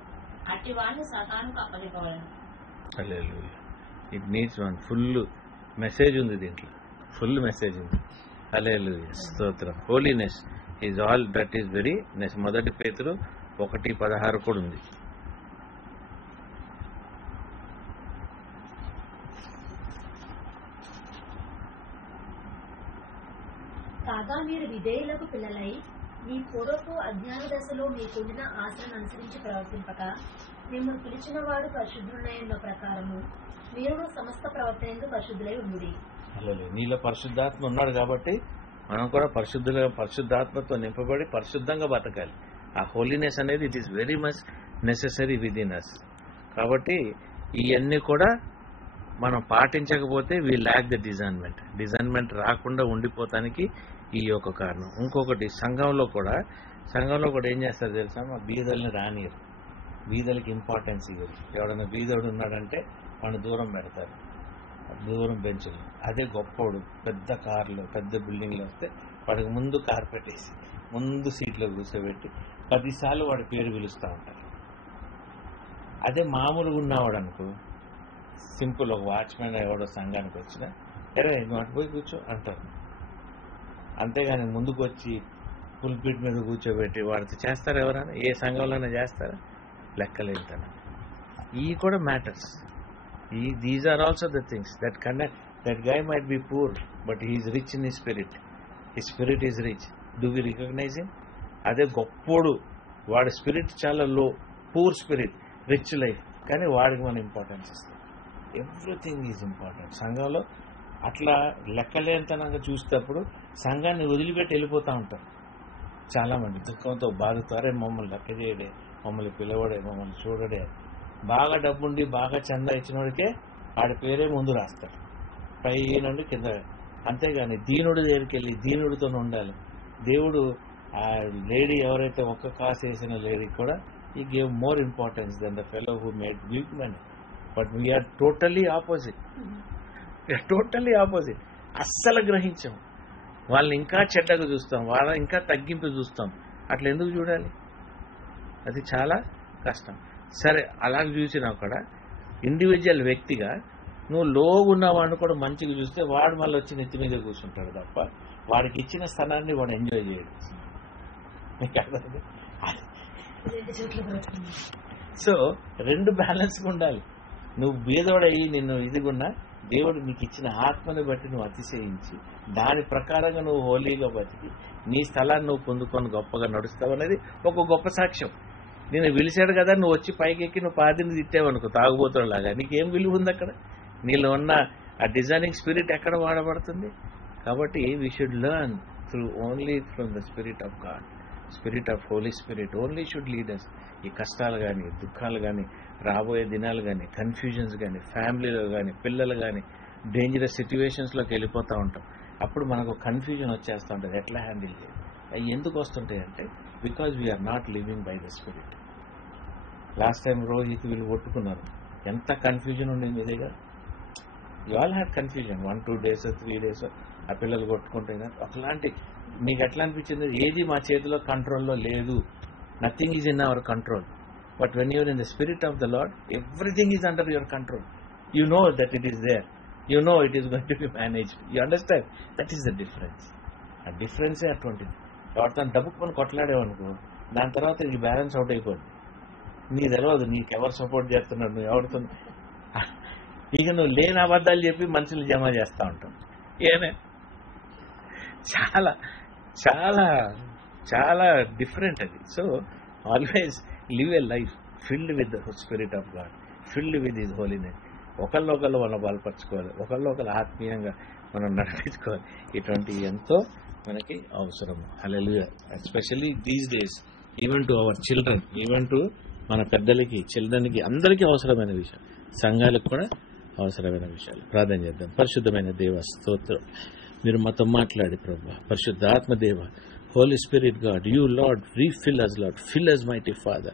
అట్టి వాడిని సాతానుకు అప్పగిపోవాలను. Hallelujah. It needs one full message ఉంది దీంట్లో, ఫుల్ మెసేజ్ ఉంది. హల్లెలూయా, స్తోత్రం. Holiness is all that is very ness. 1 పేతురు 1:16 కూడా ఉంది. కాగా మీరు విధేయులకు పిల్లలై మీ పూర్వపు అజ్ఞాన దశలో మీకుండిన ఆశలను అనుసరించి ప్రవర్తింపక మిమ్మల్ని పిలిచిన వాడు పరిశుద్ధులైన ప్రకారము మీరు సమస్త ప్రవర్తన పరిశుద్ధులై ఉండుడి. నీలో పరిశుద్ధాత్మ ఉన్నాడు కాబట్టి మనం కూడా పరిశుద్ధాత్మతో నింపబడి పరిశుద్ధంగా బతకాలి. ఆ హోలీనెస్ అనేది it is very much necessary within us. కాబట్టి ఇవన్నీ కూడా మనం పాటించకపోతే వీ ల్యాక్ ద డిజైన్మెంట్ రాకుండా ఉండిపోతానికి ఈ యొక్క కారణం. ఇంకొకటి సంఘంలో కూడా ఏం చేస్తారు తెలుసా, మా బీదల్ని రానియరు, బీదలకి ఇంపార్టెన్స్ ఇవ్వరు. ఎవడన్నా బీదోడు ఉన్నాడంటే వాడిని దూరం పెడతారు, దూరం పెంచరు. అదే గొప్పవాడు పెద్ద కార్లో పెద్ద బిల్డింగ్లో వస్తే వాడికి ముందు కార్ పెట్టేసి ముందు సీట్లో కూర్చోబెట్టి 10 సార్లు వాడి పేరు పిలుస్తూ ఉంటారు. అదే మామూలుగా ఉన్నవాడు అనుకో, సింపుల్ ఒక వాచ్మెన్ ఎవడో సంఘానికి వచ్చినా అరే నువ్వు అటు పోయి కూర్చో అంటారు. అంతేగాని ముందుకు వచ్చి పుల్పిట్ మీద కూర్చోబెట్టి వాడితో చేస్తారు ఎవరైనా? ఏ సంఘంలోనే చేస్తారా? లెక్కలేంతన. ఈ కూడా matters. These are also the things that connect. That guy might be poor but he is rich in his spirit. His spirit is rich. Do we recognize him? అదే గొప్పోడు, వాడి స్పిరిట్ చాలా లో, పూర్ స్పిరిట్, రిచ్ లైఫ్, కానీ వాడికి మనం ఇంపార్టెన్స్ ఇస్తాం. Everything is important. సంఘంలో అట్లా లెక్కలేంతనంగా చూసేటప్పుడు సంఘాన్ని వదిలిపెట్టి వెళ్ళిపోతూ ఉంటారు చాలామంది. దుఃఖంతో బాధతారే, మమ్మల్ని లెక్క చేయడే, మమ్మల్ని పిలవడే, మమ్మల్ని చూడడే. బాగా డబ్బుండి బాగా చందా ఇచ్చిన వాడికే వాడి పేరే ముందు రాస్తారు, పై నుండి కింద. అంతేగాని దీనుడి దగ్గరికి వెళ్ళి దీనుడితో ఉండాలి. దేవుడు ఆ లేడీ ఎవరైతే ఒక్క కాసు వేసిన లేడీ కూడా he gave more importance than the fellow who made big money. But we are totally opposite. We are totally opposite. అస్సలు గ్రహించాం. వాళ్ళని ఇంకా చెడ్డగా చూస్తాం, వాళ్ళని ఇంకా తగ్గింపు చూస్తాం. అట్లా ఎందుకు చూడాలి? అది చాలా కష్టం. సరే, అలా చూసినా కూడా ఇండివిజువల్ వ్యక్తిగా నువ్వు లో ఉన్నవాడిని కూడా మంచిగా చూస్తే వాడు మళ్ళీ వచ్చి నెత్తి మీద కూర్చుంటాడు తప్ప వాడికి ఇచ్చిన స్థానాన్ని వాడు ఎంజాయ్ చేయడు. మీకు అర్థమైంది? సో రెండు బ్యాలెన్స్గా ఉండాలి. నువ్వు బీదోడయ్యి నిన్ను ఇదిగున్నా దేవుడు నీకు ఇచ్చిన ఆత్మని బట్టి నువ్వు అతిశయించి దాని ప్రకారంగా నువ్వు హోలీగా బతికి నీ స్థలాన్ని నువ్వు పొందుకొని గొప్పగా నడుస్తావు అనేది ఒక గొప్ప సాక్ష్యం. నేను పిలిచాడు కదా, నువ్వు వచ్చి పైకెక్కి నువ్వు పాదిని తిట్టావనుకో తాగుబోతులాగా, నీకేం విలువ ఉంది అక్కడ? నీలో ఉన్న ఆ డిజైనింగ్ స్పిరిట్ ఎక్కడ వాడబడుతుంది? కాబట్టి we should learn through only from the spirit of God. Spirit of Holy Spirit only should lead us. ఈ కష్టాలు కానీ, దుఃఖాలు కానీ, రాబోయే దినాలు కానీ, కన్ఫ్యూజన్స్ కానీ, ఫ్యామిలీలో కానీ, పిల్లలు కానీ, డేంజరస్ సిచ్యువేషన్స్లోకి వెళ్ళిపోతూ ఉంటాం. అప్పుడు మనకు కన్ఫ్యూజన్ వచ్చేస్తూ ఉంటుంది, ఎట్లా హ్యాండిల్ చేయాలి. అవి ఎందుకు వస్తుంటాయి అంటే because we're not living by the spirit. Last time Rohit వీళ్ళు కొట్టుకున్నారు, ఎంత కన్ఫ్యూజన్ ఉండింది మీ దగ్గర. You all had confusion 1-2 days 3 days ఆ పిల్లలు కొట్టుకుంటే. అట్లాంటి మీకు ఎట్లా అనిపించింది? ఏది మా చేతిలో కంట్రోల్లో లేదు. Nothing is in our control. But when you're in the spirit of the Lord everything is under your control. You know that it is there. You know it is going to be managed. You understand? That is the difference. ఆ డిఫరెన్సే అటువంటిది. ఎవరితో డబ్బుకొని కొట్లాడేవనుకో దాని తర్వాత నీకు బ్యాలెన్స్ అవుట్ అయిపోద్ది. నీకు తెలియదు నీకు ఎవరు సపోర్ట్ చేస్తున్నారు, నువ్వు ఎవరితో. ఇక నువ్వు లేని అబద్ధాలు చెప్పి మనుషులు జమ చేస్తూ ఉంటావు. ఏనే చాలా చాలా చాలా డిఫరెంట్ అది. So always live a life filled with the spirit of God, filled with his holiness. ఒకళ్ళొకళ్ళు మనం బలపరచుకోవాలి, ఒకళ్ళొకళ్ళు ఆత్మీయంగా మనం నడిపించుకోవాలి. ఇటువంటి ఎంతో మనకి అవసరము. Hallelujah. Especially these days even to our children, even to మన పెద్దలకి, చిల్డ్రన్కి, అందరికీ అవసరమైన విషయం, సంఘాలకు కూడా అవసరమైన విషయాలు. ప్రార్థన చేద్దాం. పరిశుద్ధమైన దేవ స్తోత్రం, మీరు మాతో మాట్లాడి ప్రభా. పరిశుద్ధ ఆత్మదేవ, Holy Spirit God, you Lord, refill us Lord, fill us mighty Father,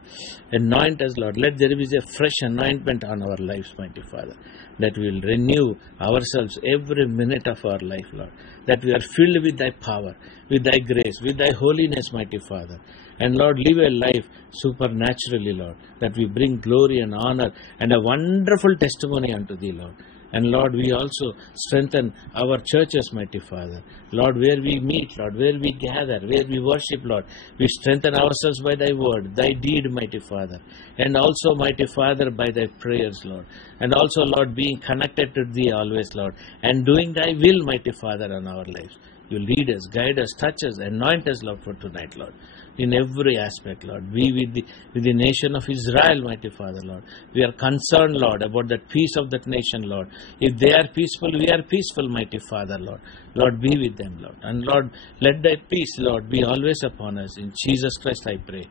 anoint us Lord, let there be a fresh anointment on our lives mighty Father, that we will renew ourselves every minute of our life Lord, that we are filled with thy power, with thy grace, with thy holiness mighty Father, and Lord live a life supernaturally Lord, that we bring glory and honor and a wonderful testimony unto thee Lord. And Lord, we also strengthen our churches, mighty Father. Lord, where we meet, Lord, where we gather, where we worship, Lord, we strengthen ourselves by thy word, thy deed, mighty Father. And also, mighty Father, by thy prayers, Lord. And also, Lord, being connected to thee always, Lord. And doing thy will, mighty Father, on our lives. You lead us, guide us, touch us, anoint us, Lord, for tonight, Lord. In every aspect, Lord. Be with the nation of Israel, mighty Father, Lord. We are concerned, Lord, about the peace of that nation, Lord. If they are peaceful, we are peaceful, mighty Father, Lord. Lord, be with them, Lord. And Lord, let thy peace, Lord, be always upon us. In Jesus Christ I pray.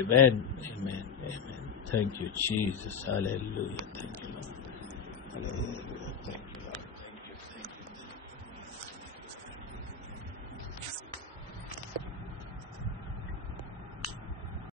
Amen, amen, amen. Thank you, Jesus. Hallelujah. Thank you, Lord. Hallelujah.